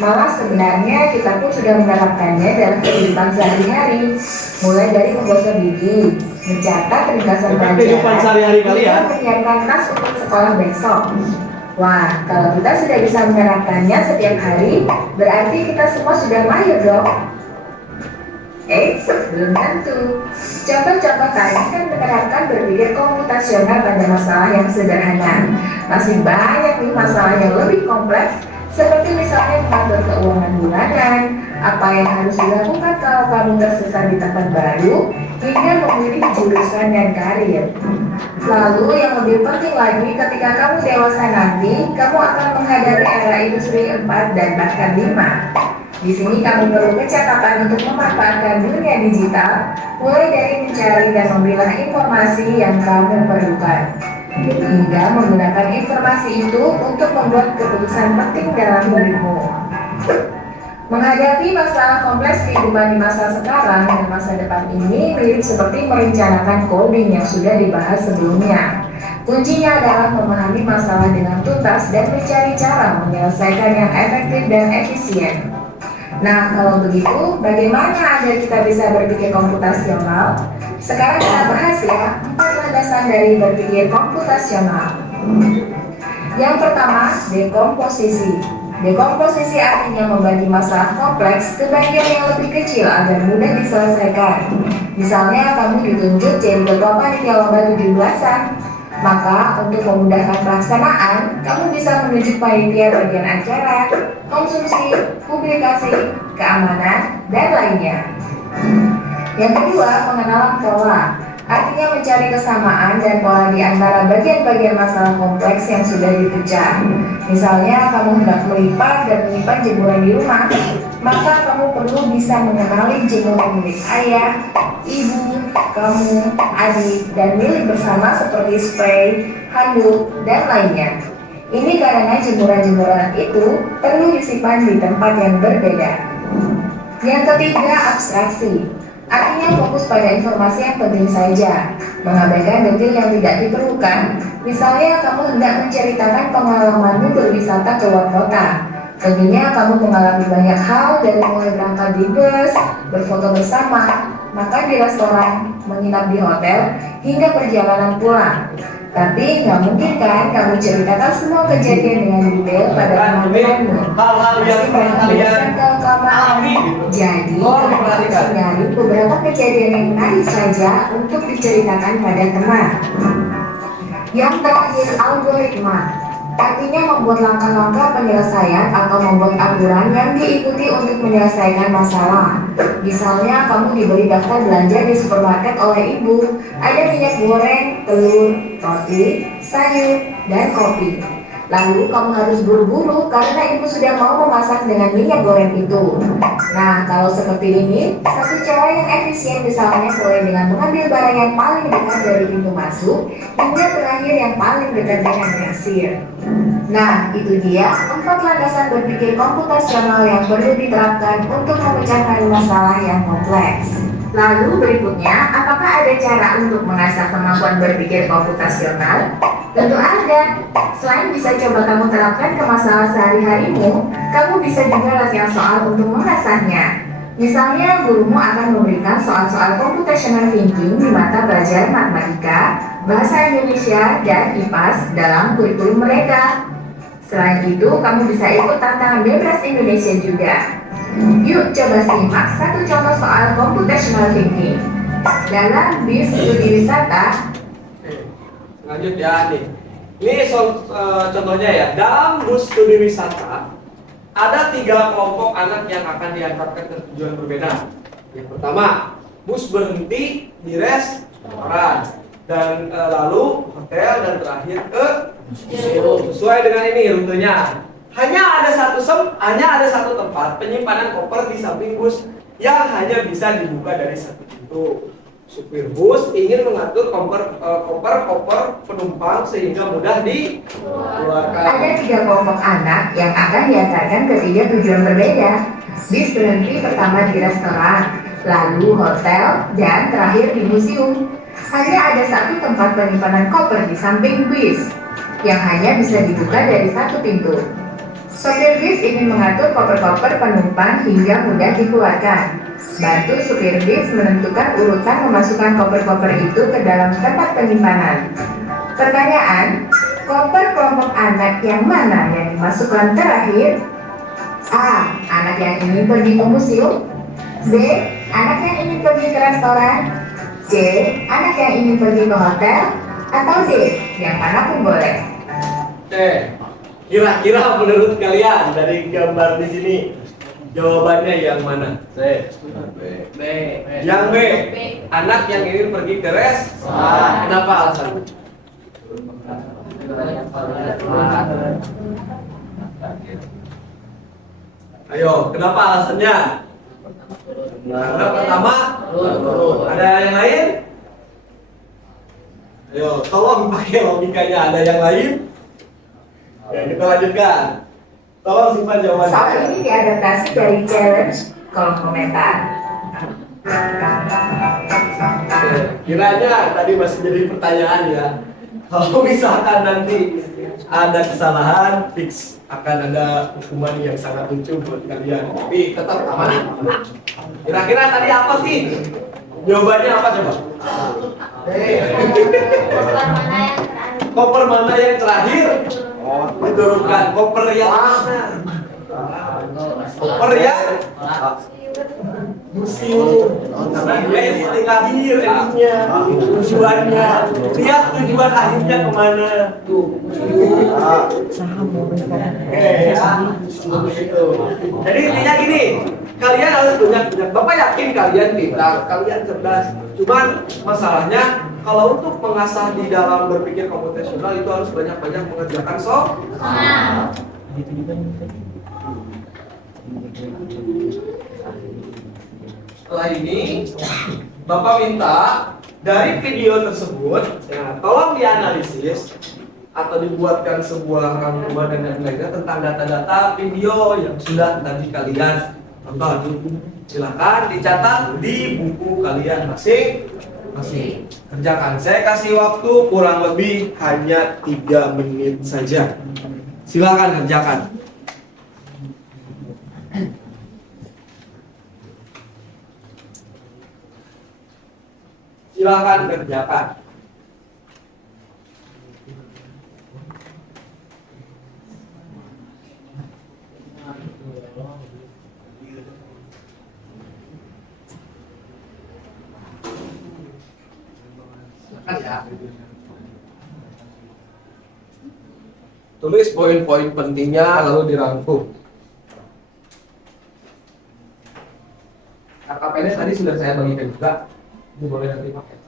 Malah sebenarnya kita pun sudah menerapkannya dalam kehidupan sehari-hari. Mulai dari menggosok gigi, mencatat ringkasan Kehidupan sehari-hari kalian. hingga menyiapkan tas untuk sekolah besok. Wah, kalau kita sudah bisa menerapkannya setiap hari, berarti kita semua sudah mahir dong. Belum tentu. Contoh-contoh tadi kan menerapkan berpikir komputasional pada masalah yang sederhana. Masih banyak nih masalah yang lebih kompleks, seperti misalnya mengatur keuangan bulanan, apa yang harus dilakukan kalau kamu tersesat di tempat baru, hingga memilih jurusan dan karir. Lalu yang lebih penting lagi, ketika kamu dewasa nanti, kamu akan menghadapi era industri 4 dan bahkan 5. Di sini kamu perlu kecakapan untuk memanfaatkan dunia digital, mulai dari mencari dan memilah informasi yang kamu perlukan, hingga menggunakan informasi itu untuk membuat keputusan penting dalam hidupmu. Menghadapi masalah kompleks kehidupan di masa sekarang dan masa depan ini mirip seperti merencanakan coding yang sudah dibahas sebelumnya. Kuncinya adalah memahami masalah dengan tuntas dan mencari cara menyelesaikan yang efektif dan efisien. Nah, kalau begitu, bagaimana agar kita bisa berpikir komputasional? Sekarang kita bahas ya, 4 landasan dari berpikir komputasional. Yang pertama, dekomposisi. Dekomposisi artinya membagi masalah kompleks ke bagian yang lebih kecil agar mudah diselesaikan. Misalnya, kamu ditunjuk jadi ketua panitia lomba 17-an. Maka, untuk memudahkan pelaksanaan, kamu bisa menunjuk panitia bagian acara, konsumsi, publikasi, keamanan, dan lainnya. Yang kedua, pengenalan pola. Artinya mencari kesamaan dan pola di antara bagian-bagian masalah kompleks yang sudah dipecah. Misalnya, kamu hendak melipat dan menyimpan jemuran di rumah, maka kamu perlu bisa mengenali jemuran milik ayah, ibu, kamu, adik, dan milik bersama seperti spray, handuk, dan lainnya. Ini karena jemuran-jemuran itu perlu disimpan di tempat yang berbeda. Yang ketiga, abstraksi. Artinya fokus pada informasi yang penting saja, mengabaikan detail yang tidak diperlukan. Misalnya, kamu hendak menceritakan pengalamanmu berwisata ke luar kota. Tentunya kamu mengalami banyak hal, dari mulai berangkat di bus, berfoto bersama, makan di restoran, menginap di hotel, hingga perjalanan pulang. Tapi nggak mungkin kan kamu ceritakan semua kejadian dengan detail pada teman-temanmu. Hal-hal yang pernah kalian alami. Jadi, kamu harus mencari beberapa kejadian yang menarik saja untuk diceritakan pada teman. Yang terakhir, algoritma. Artinya membuat langkah-langkah penyelesaian atau membuat aturan yang diikuti untuk menyelesaikan masalah. Misalnya, kamu diberi daftar belanja di supermarket oleh ibu. Ada minyak goreng, telur, roti, sayur, dan kopi. Lalu kamu harus buru-buru karena ibu sudah mau memasak dengan minyak goreng itu. Nah, kalau seperti ini, satu cara yang efisien misalnya mulai dengan mengambil barang yang paling dekat dari pintu masuk hingga terakhir yang paling dekat dengan kasir. Nah, itu dia 4 landasan berpikir komputasional yang perlu diterapkan untuk memecahkan masalah yang kompleks. Lalu berikutnya, apakah ada cara untuk mengasah kemampuan berpikir komputasional? Tentu ada. Selain bisa coba kamu terapkan ke masalah sehari-harimu, kamu bisa juga latihan soal untuk mengasahnya. Misalnya, gurumu akan memberikan soal-soal computational thinking di mata pelajaran matematika, bahasa Indonesia, dan IPAS dalam kurikulum mereka. Selain itu, kamu bisa ikut tantangan bebas Indonesia juga. Yuk coba simak satu contoh soal computational thinking. Dalam bis studi wisata, Oke, lanjut ya nih. Ini contohnya ya. Dalam bus studi wisata ada 3 kelompok anak yang akan diantarkan ke tujuan berbeda. Yang pertama, bus berhenti di restoran dan lalu hotel dan terakhir ke museum. Sesuai dengan ini rutenya. Hanya ada satu tempat penyimpanan koper di samping bus yang hanya bisa dibuka dari satu pintu. Supir bus ingin mengatur koper penumpang sehingga mudah dikeluarkan. ada 3 kelompok anak yang akan diantarkan ke 3 tujuan berbeda. Bis berhenti pertama di restoran, lalu hotel, dan terakhir di museum. Hanya ada satu tempat penyimpanan koper di samping bis yang hanya bisa dibuka dari satu pintu. Sopir bis ingin mengatur koper-koper penumpang hingga mudah dikeluarkan. Bantu supir bis menentukan urutan memasukkan koper-koper itu ke dalam tempat penyimpanan. Pertanyaan, koper kelompok anak yang mana yang dimasukkan terakhir? A. Anak yang ingin pergi ke museum. B. Anak yang ingin pergi ke restoran. C. Anak yang ingin pergi ke hotel. Atau D. Yang mana pun boleh. Oke, kira-kira menurut kalian dari gambar di sini jawabannya yang mana? C. B. Yang B. Anak yang ingin pergi ke restoran. Kenapa alasannya? Ayo, kenapa alasannya? Karena pertama, ada yang lain? Ayo, tolong pakai logikanya. Ada yang lain? Ya, kita lanjutkan. Tolong simpan jawabannya. Soal ini diadaptasi dari challenge kolom komentar. Kiranya tadi masih jadi pertanyaan ya. Kalau misalkan nanti ada kesalahan, fix akan ada hukuman yang sangat lucu buat kalian. Tapi tetap aman. Kira-kira tadi apa sih? Jawabannya apa coba? Koper mana yang terakhir? Diturunkan. Koper yang mana? Koper yang museum. Karena dia yang paling akhir endingnya, tujuannya. Lihat tujuan akhirnya kemana? Tuh. Oke ya. Begitu. Jadi intinya gini, kalian harus banyak. Bapak yakin kalian pintar, kalian cerdas. Cuman masalahnya kalau untuk mengasah di dalam berpikir komputasional itu harus banyak-banyak mengerjakan soal. Setelah ini, Bapak minta dari video tersebut, ya, tolong dianalisis atau dibuatkan sebuah rangkuman dan lain-lainnya tentang data-data video yang sudah tadi kalian tonton. Silakan dicatat di buku kalian masing-masing. Kerjakan. Saya kasih waktu kurang lebih hanya 3 menit saja. Silakan kerjakan. Silakan kerjakan. Silakan ya. Tulis poin-poin pentingnya lalu dirangkum. KKP-nya tadi sudah saya bagikan juga. Ini boleh nanti pakai.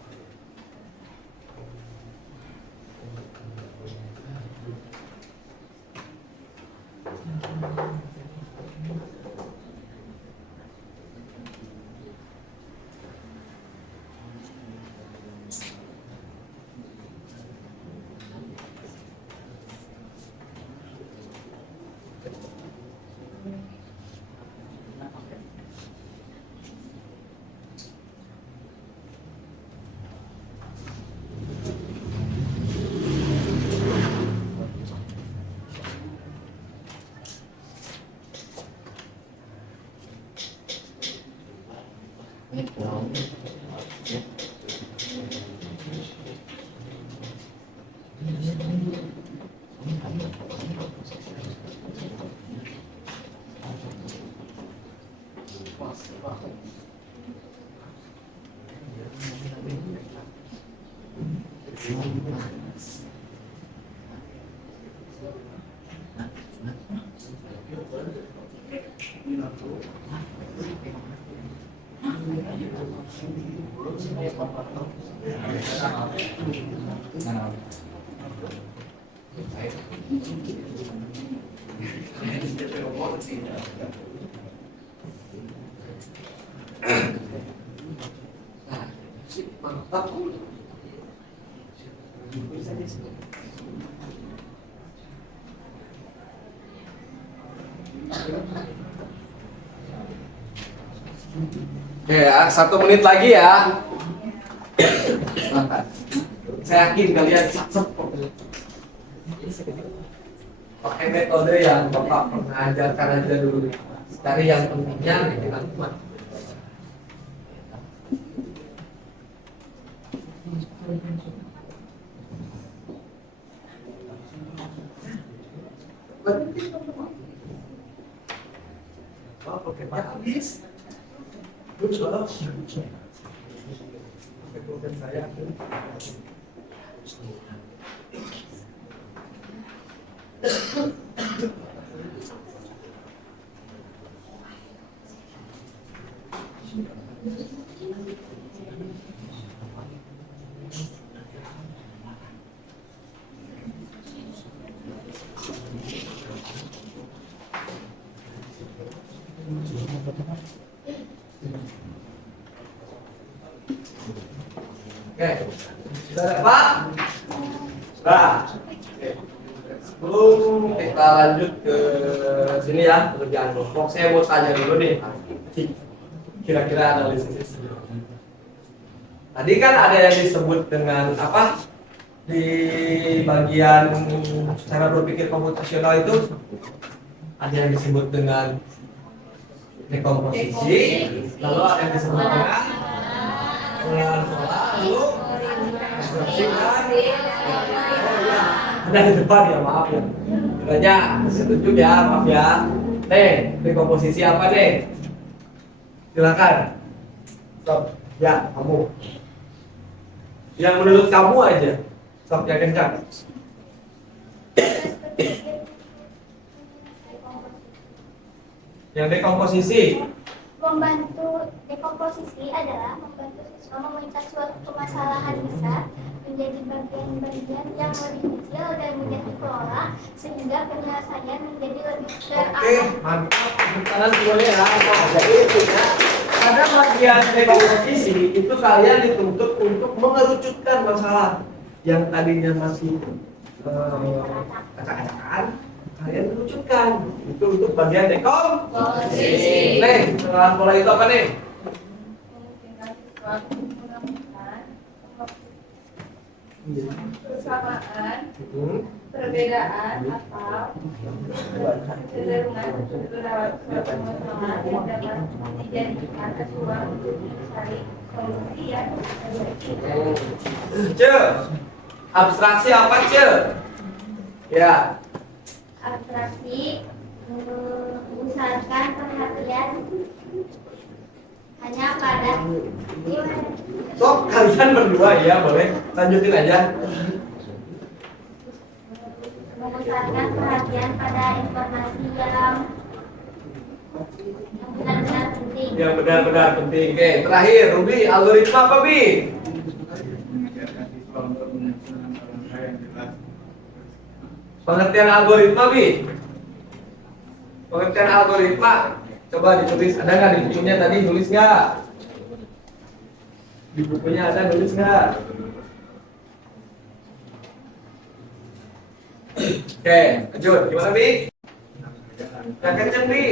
Mantap. Oke ya, 1 menit lagi ya. Silakan. Saya yakin kalian sukses kok. Pakai metode yang Bapak pernah ajarkan aja dulu. Cari yang pentingnya bikin teman. Oh, oke, Pak. Habis. Good job. Saya. Oke, sudah Pak? Sudah. Oke. Sebelum kita lanjut ke sini ya, pekerjaan kelompok, saya mau tanya dulu nih, kira-kira analisis. Tadi kan ada yang disebut dengan apa? Di bagian cara berpikir komputasional itu ada yang disebut dengan dekomposisi, lalu ada yang disebut dengan pengolahan pola, lalu abstraksi dan ada di depan ya, maaf ya. Kiranya setuju ya, maaf ya. Nih, dekomposisi apa nih? Silakan. Stop. Ya, kamu. Yang menurut kamu aja. Stop ya kencang. Yang dekomposisi. Membantu dekomposisi adalah membantu siswa memecah suatu permasalahan besar menjadi bagian-bagian yang lebih kecil dan mudah dikelola sehingga penyelesaiannya menjadi lebih Oke, terarah. mantap. Tangan semuanya ya. Nah, jadi intinya pada bagian dekomposisi itu kalian dituntut untuk mengerucutkan masalah yang tadinya masih acak-acakan, kalian kerucutkan. Itu untuk bagian dekomposisi. Nih, pengolahan pola itu apa nih? Persamaan, Hmm. perbedaan atau kecenderungan dalam suatu permasalahan yang dapat dijadikan acuan untuk mencari solusi yang efektif. Ce, abstraksi apa ce? Ya, Abstraksi mengusahakan perhatian hanya pada sok kalian berdua ya, boleh lanjutin aja. memusatkan perhatian pada informasi yang benar-benar penting. Yang benar-benar penting. Oke, terakhir Ruby, algoritma apa Bi? Pengertian algoritma Bi? Pengertian algoritma. Coba ditulis, ada nggak di bukunya tadi, nulis nggak? Di bukunya ada, nulis nggak? Oke, lanjut. Gimana Bi? Yang kenceng Bi.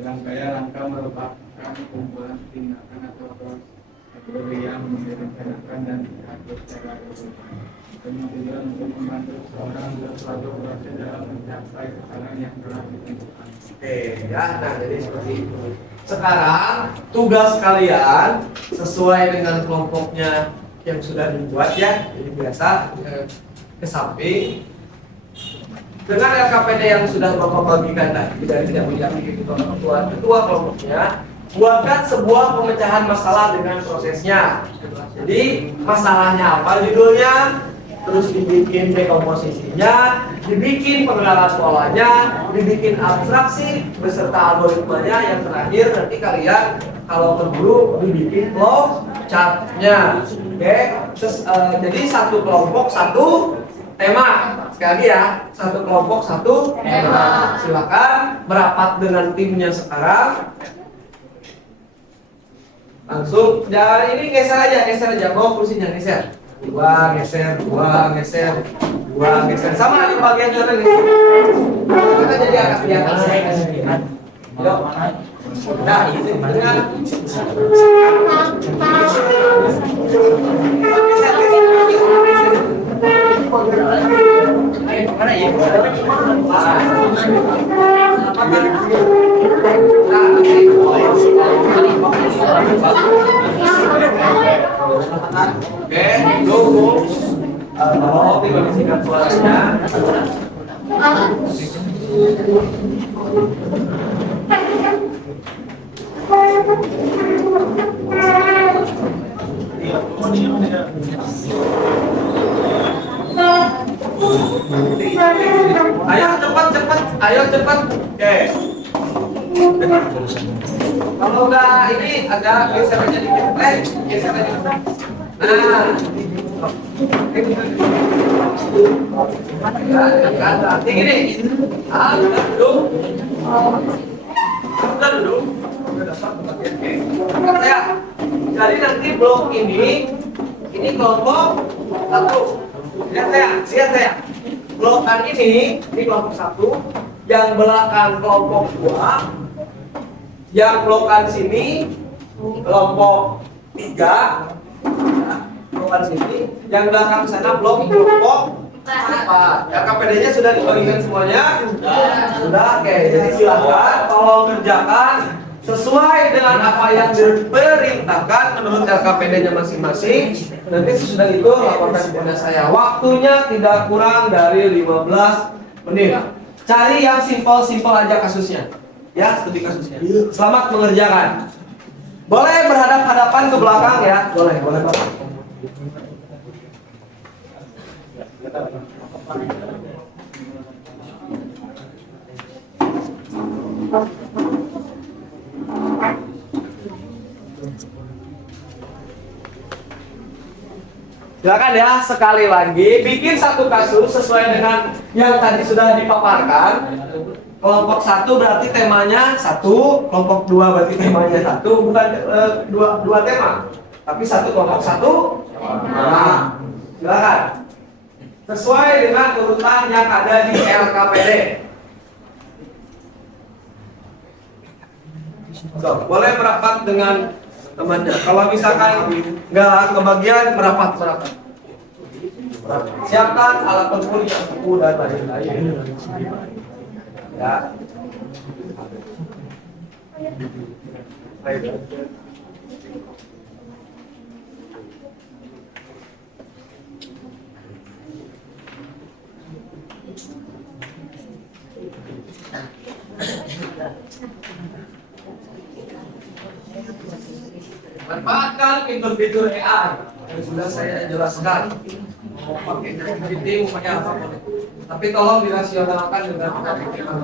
Rangkaian rangka merupakan kumpulan tindakan atau kategori yang direncanakan dan diatur secara berurutan dengan tujuan untuk membantu seorang dalam suatu proses dalam mencapai kesalahan yang telah ditentukan. Oke, ya, nah jadi seperti itu. Sekarang tugas kalian sesuai dengan kelompoknya yang sudah dibuat ya, jadi biasa ke samping. Dengan LKPD yang sudah Bapak bagikan tadi dari tidak menjadi ketua kelompoknya, buatkan sebuah pemecahan masalah dengan prosesnya. Jadi masalahnya apa judulnya, terus dibikin dekomposisinya, dibikin pengenalan polanya, dibikin abstraksi beserta algoritmanya. Yang terakhir nanti kalian kalau terburu dibikin flow chartnya. Oke, jadi satu kelompok satu tema. Sekali lagi ya, satu kelompok satu tema. Silakan merapat dengan timnya sekarang. Langsung, jangan ini geser aja, bawa kursinya geser. Dua geser, sama yang bagian sana geser. Kita jadi akan di atas. Yuk. Nah, ini dengan oke, tunggu. Kalau kondisikan suaranya. Ayo cepat. Oke. Kalau udah ini agak geser aja dikit. Geser aja. Nah. Nanti gini. Duduk. Duduk. Ya. Jadi nanti blok ini kelompok satu. Lihat saya. Blokan ini kelompok satu. Yang belakang kelompok 2, yang blokan sini kelompok 3, blokan sini, yang belakang sana kelompok 4. KPD-nya sudah dibagikan semuanya? Sudah. Oke, jadi silakan tolong kerjakan sesuai dengan apa yang diperintahkan menurut KPD-nya masing-masing. Nanti sesudah itu laporkan kepada saya. Waktunya tidak kurang dari 15 menit. Cari yang simpel-simpel aja kasusnya. Ya, studi kasusnya. Selamat mengerjakan. Boleh berhadap-hadapan ke belakang ya. Boleh Pak. Silakan ya, sekali lagi bikin satu kasus sesuai dengan yang tadi sudah dipaparkan. Kelompok 1 berarti temanya 1, kelompok 2 berarti temanya 1, bukan dua tema, tapi satu kelompok 1. Nah, silakan. Sesuai dengan urutan yang ada di LKPD. So, boleh merapat dengan temannya. Kalau misalkan nggak kebagian merapat. Siapkan alat pengukur yang buku dan lain-lain. Ya. Manfaatkan fitur-fitur AI yang sudah saya jelaskan. Mau pakai GPT, mau pakai apa boleh. Tapi tolong dirasionalkan dengan pemikiran.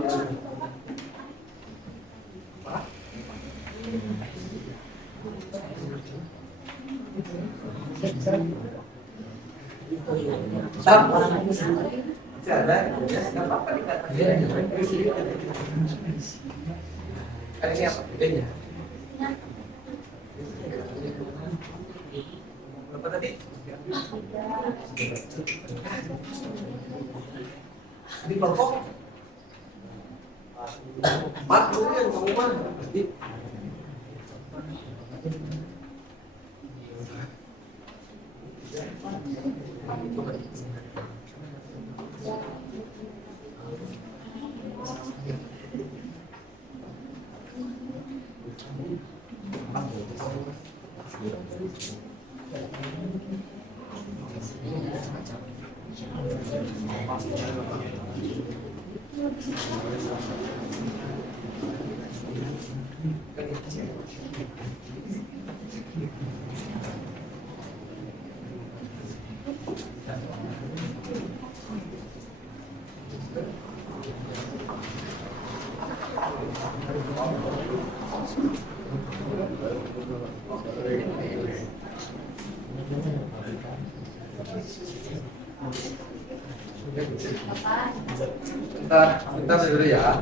Masih ada? Ya, nggak apa-apa dikatakan. Kan ini apa bedanya? Berapa tadi? Di kelompok 4 yang kamu mana? Bentar dulu ya.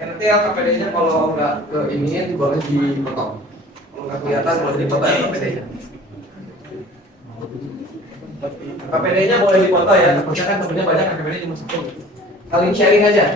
Nanti ya KPD-nya kalau nggak ke ini boleh dipotong. Kalau nggak kelihatan boleh dipotong ya KPD-nya. KPD-nya boleh dipotong ya. Takutnya kan sebenarnya banyak KPD cuma 10. Kalian sharing aja.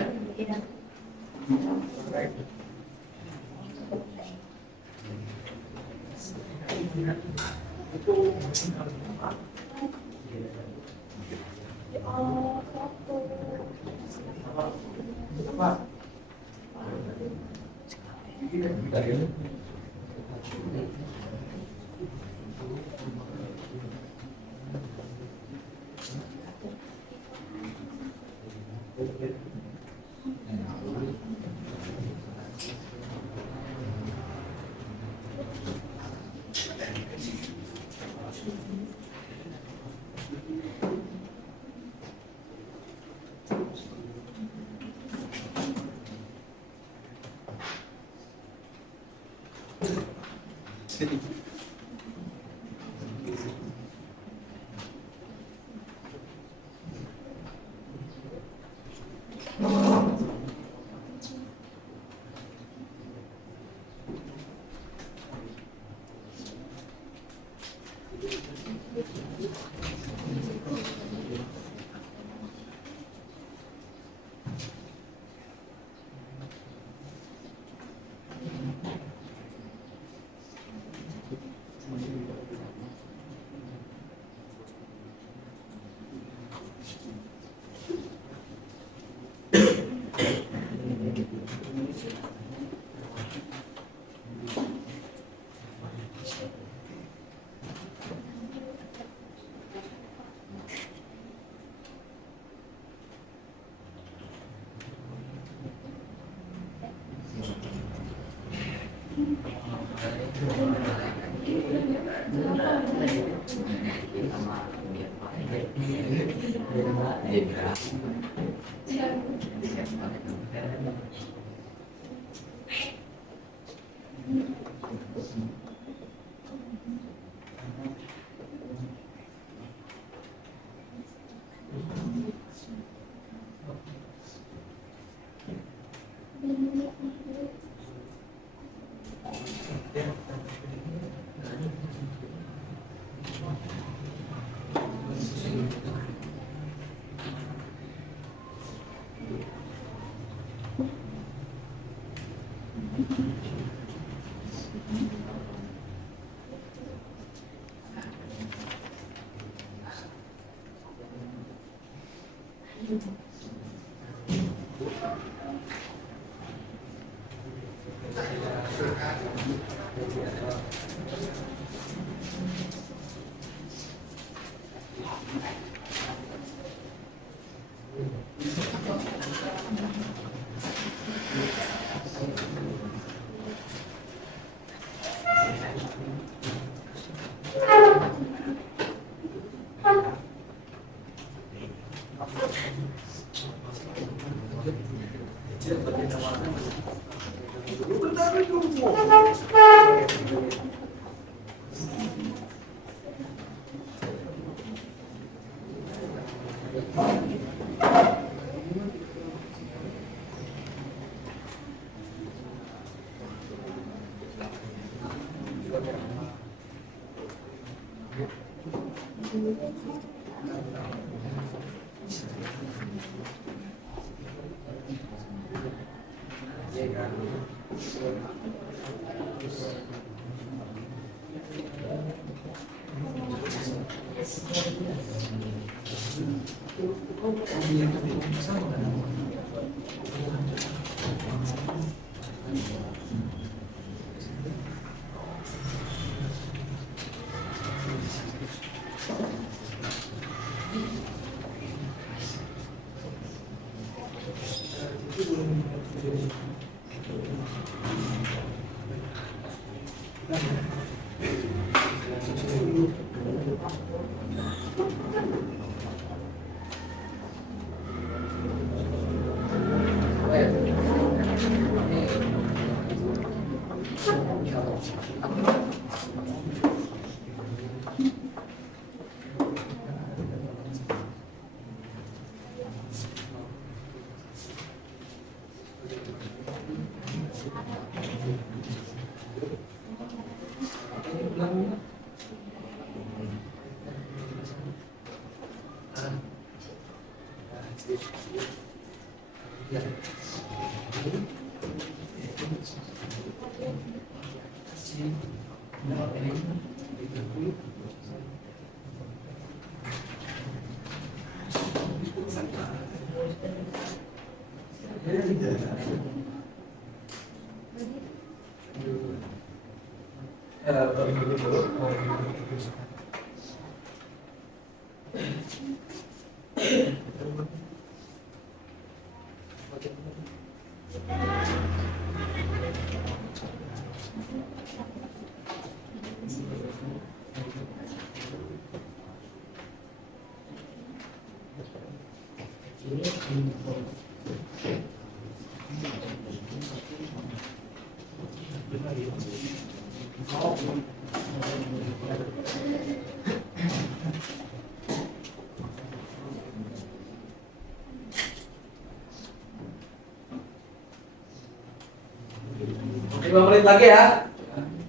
Lima menit lagi ya.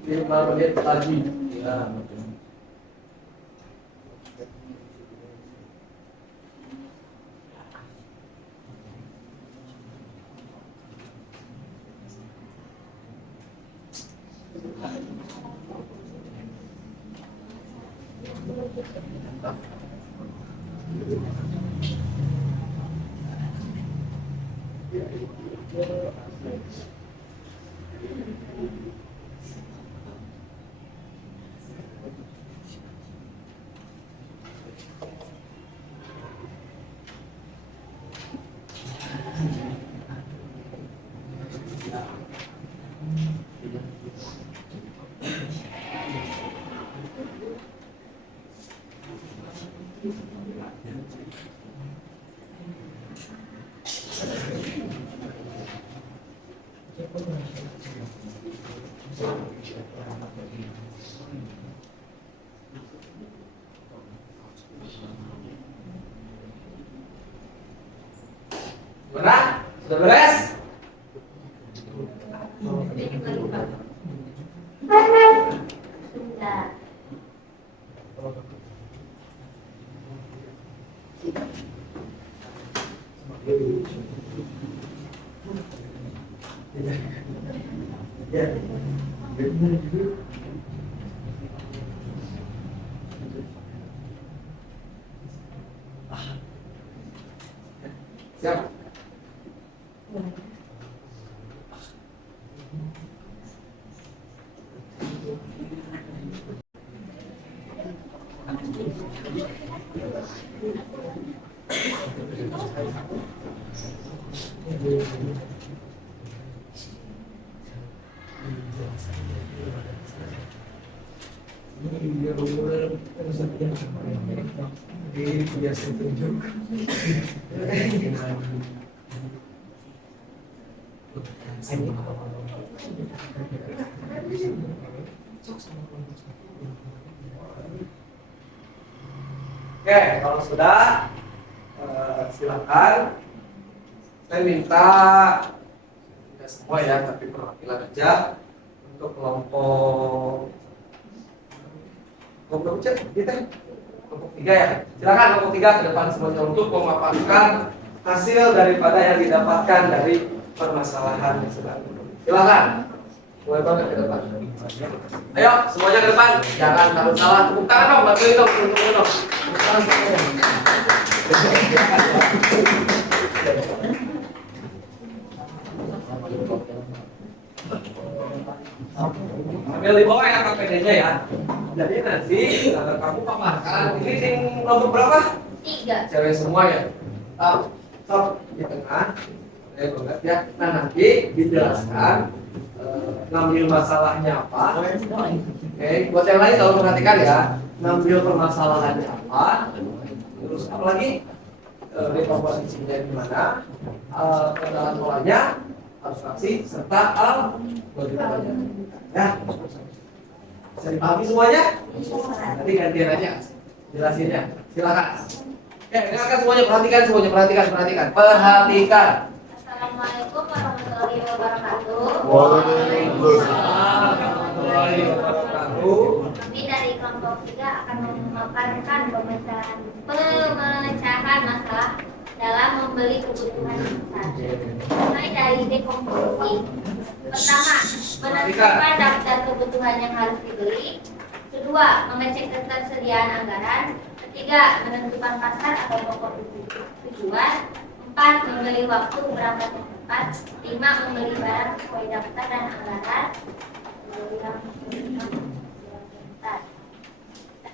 5 menit lagi. Ya. Mana? Sudah beres? Sudah. Siap. Oke, kalau sudah silakan. Saya minta tidak semua ya, tapi perwakilan aja untuk kelompok kelompok cek kita kelompok 3 ya. Silakan kelompok 3 ke depan semuanya untuk memaparkan hasil daripada yang didapatkan dari permasalahan yang sedang. Silakan. Mulai banget ke depan. Ayo semuanya ke depan. Jangan takut salah. Tepuk tangan dong, bantuin dong, tepuk dong. Tepuk tangan semuanya. Sambil di bawah ya KPD-nya ya. Jadi nanti kamu paparkan ini tim kelompok berapa? 3. Cewek semua ya. Stop di tengah. Ya. Nah nanti dijelaskan ngambil masalahnya apa. Oke, buat yang lain selalu perhatikan ya. Ngambil permasalahannya apa. Terus apa lagi? Dekomposisinya di mana? Pengenalan polanya, abstraksi serta algoritmanya. Ya. Bisa dipahami semuanya? Nanti gantian aja jelasinnya. Silakan. Ya, dengarkan semuanya, perhatikan semuanya, perhatikan. Assalamualaikum warahmatullahi wabarakatuh. Waalaikumsalam warahmatullahi wabarakatuh. Kami dari kelompok 3 akan memaparkan pemecahan masalah dalam membeli kebutuhan dasar. Mulai dari dekomposisi. Pertama, menentukan daftar kebutuhan yang harus dibeli. Kedua, mengecek ketersediaan anggaran. Ketiga, menentukan pasar atau pokok tujuan. 4. Membeli waktu berangkat yang tepat. 5. Membeli barang sesuai daftar dan anggaran.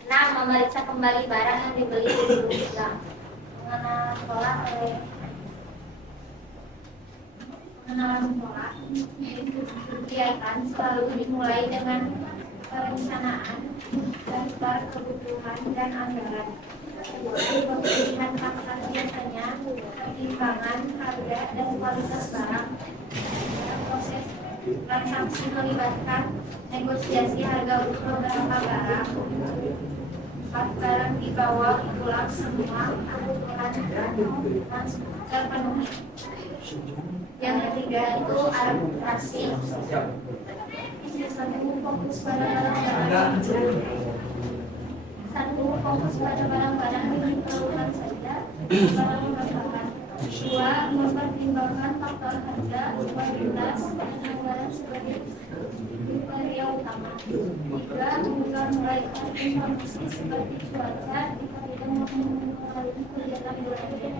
6. Memeriksa kembali barang yang dibeli sebelum pulang. Pengenalan pola kegiatan selalu dimulai dengan perencanaan daftar kebutuhan dan anggaran. Pemilihan pasar biasanya pertimbangan harga dan kualitas barang. Proses transaksi melibatkan negosiasi harga untuk beberapa barang. Barang dibawa pulang semua kebutuhan terpenuhi. Yang ketiga itu arbitrasi. Fokus pada barang-barang yang diperlukan saja. Dua, mempertimbangkan faktor harga, kualitas, dan anggaran sebagai kriteria utama. Tiga, menguraikan informasi seperti cuaca jika tidak mempengaruhi kegiatan bulanan.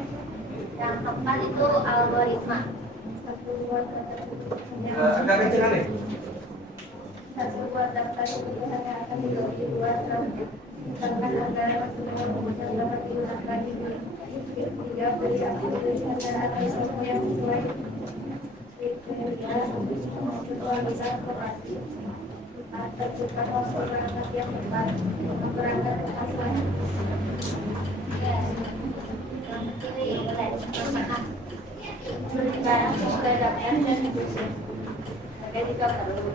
Yang keempat itu algoritma. Agak kenceng nih. Satu buat daftar kebutuhan yang akan dibagi 2 misalkan anggaran kebutuhan yang dapat digunakan di 3 beli aplikasi anggaran atau software yang sesuai kriteria. Kedua, bisa koperasi. 4. Tentukan waktu berangkat yang tepat. Berangkat ke pasar. Beli barang sesuai daftar dan tujuan. Jika perlu,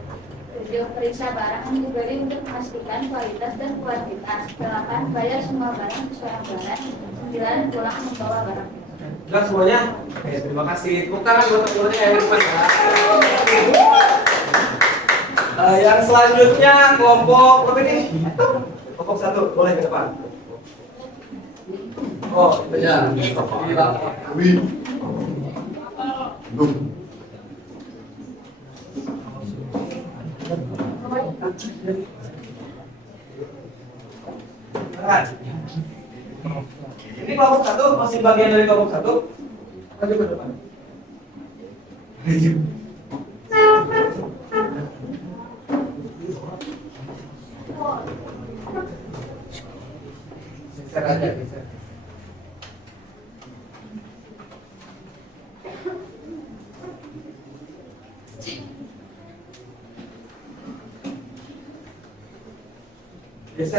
7. Periksa barang yang dibeli untuk memastikan kualitas dan kuantitas. 8. Bayar semua barang sesuai anggaran. 9. Pulang membawa barang. Jelas semuanya? Oke, terima kasih. Tepuk tangan buat teman-temannya yang depan ya. Yang selanjutnya kelompok berapa ini? Kelompok 1, boleh ke depan. Oh, itu ya. Ini kelompok 1 masih bagian dari kelompok 1. Maju ke depan. Geser aja, geser.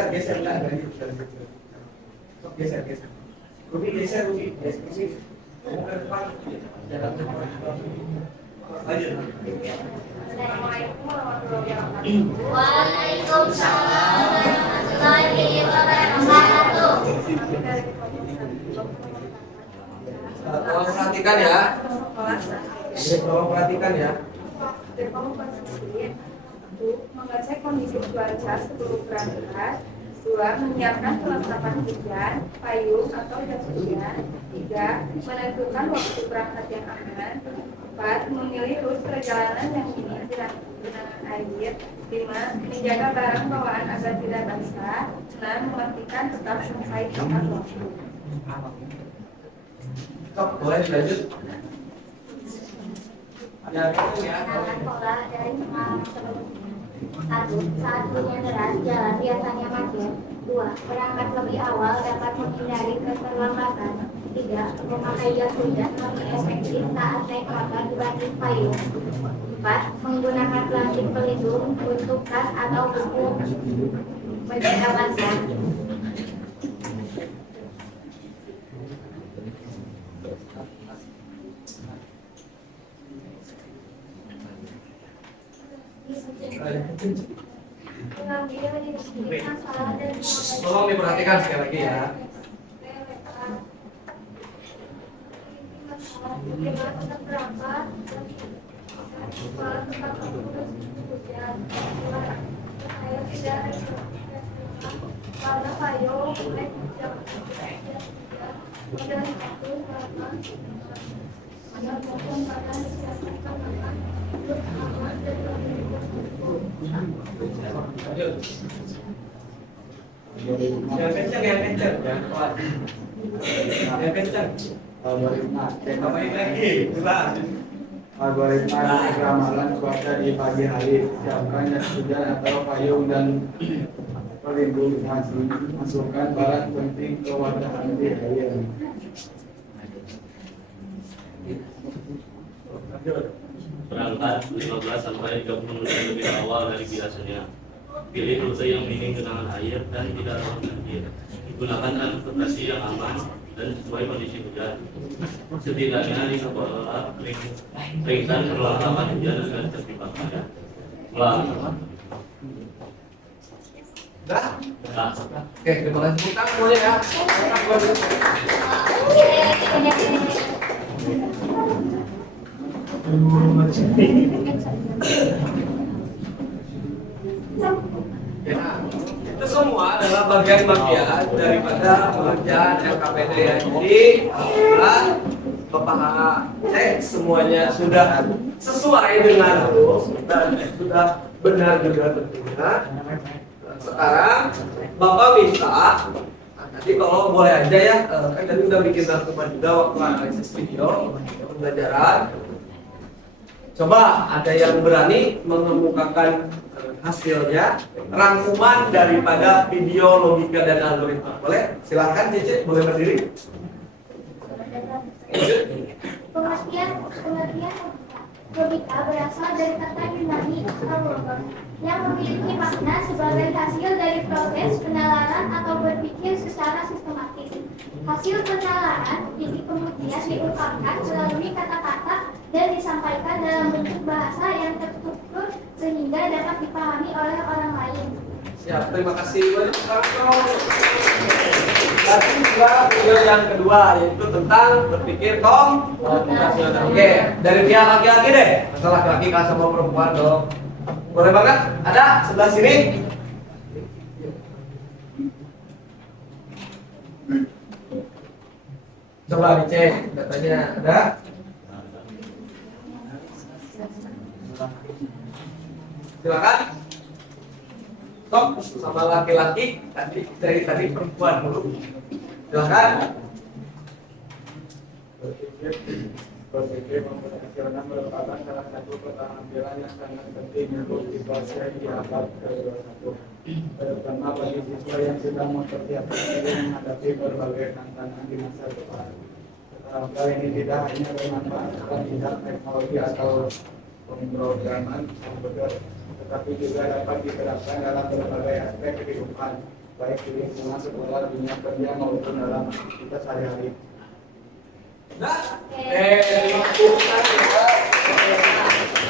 Geser enggak ada itu. Geser. Rufi geser. Kamu ke depan. Jalan ke depan. Lanjut. Assalamualaikum warahmatullahi wabarakatuh. Waalaikumsalam warahmatullahi wabarakatuh. Tolong perhatikan ya. Tolong perhatikan ya. Berkomposisi untuk mengecek kondisi cuaca sebelum berangkat. 2. Menyiapkan perlengkapan hujan, payung atau jas hujan. 3. Menentukan waktu berangkat yang aman. 4. Memilih rute perjalanan yang minim genangan air. 5. Menjaga barang bawaan agar tidak basah. 6. Memastikan tetap selesai tepat waktu. Sok, boleh dilanjut. Ya, gitu ya. Kenalan pola dari pengalaman sebelumnya. 1. Saat hujan deras, jalan biasanya macet. 2. Berangkat lebih awal dapat menghindari keterlambatan. 3. Memakai jas hujan lebih efektif saat naik motor dibanding payung. 4. Menggunakan plastik pelindung untuk tas atau buku mencegah basah. Mengambil diri masalah dan Tolong diperhatikan sekali lagi ya. Lanjut. Yang kencang, yang kencang. Jangan kuat. Yang kencang. Algoritma Tambahin lagi. Coba. Algoritma ramalan cuaca di pagi hari. Siapkan jas hujan atau payung dan pelindung. Masukkan barang penting ke wadah anti air. Lanjut. Berangkat 15 sampai 30 menit lebih awal dari biasanya. Pilih rute yang minim genangan air dan tidak rawan banjir. Gunakan transportasi yang aman dan sesuai kondisi hujan. Setidaknya 5 bola ringkan perlengkapan hujan agar tetap dipakai. Ulang. Udah? Nah, Oke, terima kasih tepuk tangan semuanya ya. Ya, itu semua adalah bagian-bagian daripada pengerjaan LKPD ya. Jadi, alhamdulillah Bapak cek semuanya sudah sesuai dengan rules dan sudah benar juga tentunya. Sekarang Bapak minta nanti kalau boleh aja ya, kan tadi udah bikin rangkuman juga waktu analisis video pembelajaran. Coba ada yang berani mengemukakan hasilnya, rangkuman daripada video logika dan algoritma. Boleh? Silakan Cece, boleh berdiri. Pengertian logika berasal dari kata Yunani logos yang memiliki makna sebagai hasil dari proses penalaran atau berpikir secara sistematis. Hasil penalaran jadi kemudian diungkapkan melalui kata-kata dan disampaikan dalam bentuk bahasa yang terstruktur sehingga dapat dipahami oleh orang lain. Siap, terima kasih. Tadi juga video yang kedua yaitu tentang berpikir komputasional. Oke, dari pihak laki-laki deh. Masa laki-laki kalah sama perempuan dong. Boleh banget? Ada sebelah sini. Coba dicek datanya ada. Silakan. Sok sama laki-laki tadi dari tadi perempuan dulu. Silakan. Berpikir komputasional merupakan salah satu keterampilan yang sangat penting untuk situasi di abad ke-21, terutama bagi siswa yang sedang mempersiapkan diri menghadapi berbagai tantangan di masa depan. Keterampilan ini tidak hanya bermanfaat dalam bidang teknologi atau pemrograman komputer, tetapi juga dapat diterapkan dalam berbagai aspek kehidupan, baik di lingkungan sekolah, dunia kerja maupun dalam aktivitas sehari-hari. Nah,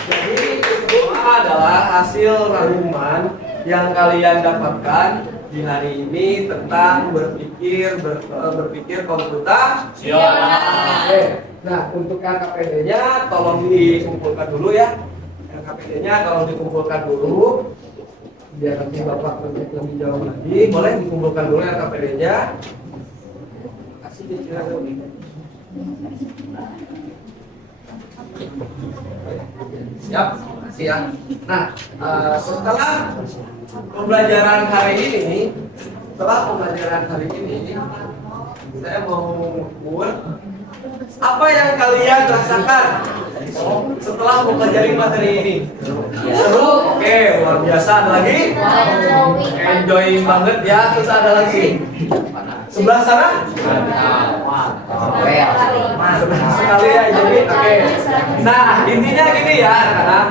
jadi itu adalah hasil rangkuman yang kalian dapatkan di hari ini tentang berpikir komputasional. Oke. Nah, untuk LKPD-nya tolong dikumpulkan dulu ya. LKPD-nya kalau dikumpulkan dulu biar nanti Bapak lebih jauh lagi. Boleh dikumpulkan dulu LKPD-nya. Kasih cicilan dulu. Siap, kasih ya. Nah, setelah pembelajaran hari ini, saya mau mengukur apa yang kalian rasakan setelah mempelajari materi ini. Seru, oke, luar biasa. Ada lagi? Enjoying banget ya. Terus ada lagi? Sebelah sana? Sekali ya, jadi oke. Nah, intinya gini ya, anak-anak.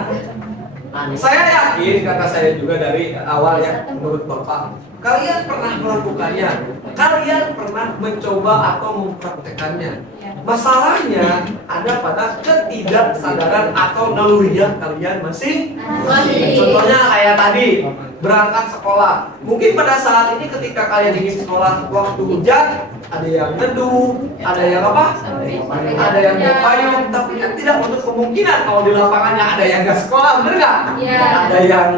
Saya yakin, kata saya juga dari awal ya, menurut Bapak, kalian pernah melakukannya, kalian pernah mencoba atau mempraktekannya. Masalahnya ada pada ketidaksadaran atau naluriah kalian masing. Contohnya kayak tadi, berangkat sekolah. Mungkin pada saat ini ketika kalian ingin sekolah waktu hujan, ada yang neduh, ada yang apa? Ada yang mau payung, tapi kan tidak untuk kemungkinan kalau di lapangannya ada yang nggak sekolah, bener nggak? Ada yang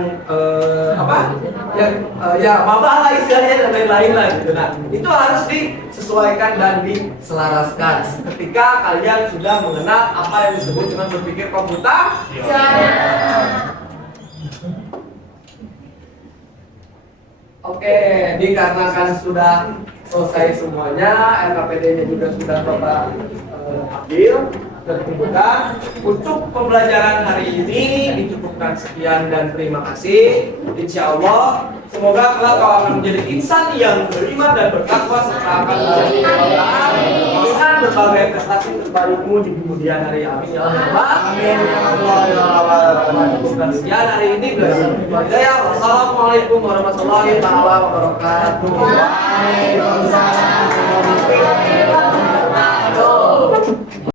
apa? Yang ya mabah lah istilahnya dan lain-lain lah gitu. Nah, itu harus disesuaikan dan diselaraskan ketika kalian sudah mengenal apa yang disebut dengan berpikir komputer. Oke, dikarenakan sudah selesai semuanya, LKPD-nya juga sudah Bapak ambil dan kumpulkan. Untuk pembelajaran hari ini dicukupkan sekian dan terima kasih. Insya Allah, semoga kelak kau akan menjadi insan yang beriman dan bertakwa serta akan menjadi kebanggaan dengan berbagai prestasi terbaikmu di kemudian hari. Amin ya Allah. Amin ya Allah ya Allah. Cukupkan sekian hari ini. Wassalamualaikum warahmatullahi wabarakatuh. Waalaikumsalam warahmatullahi wabarakatuh.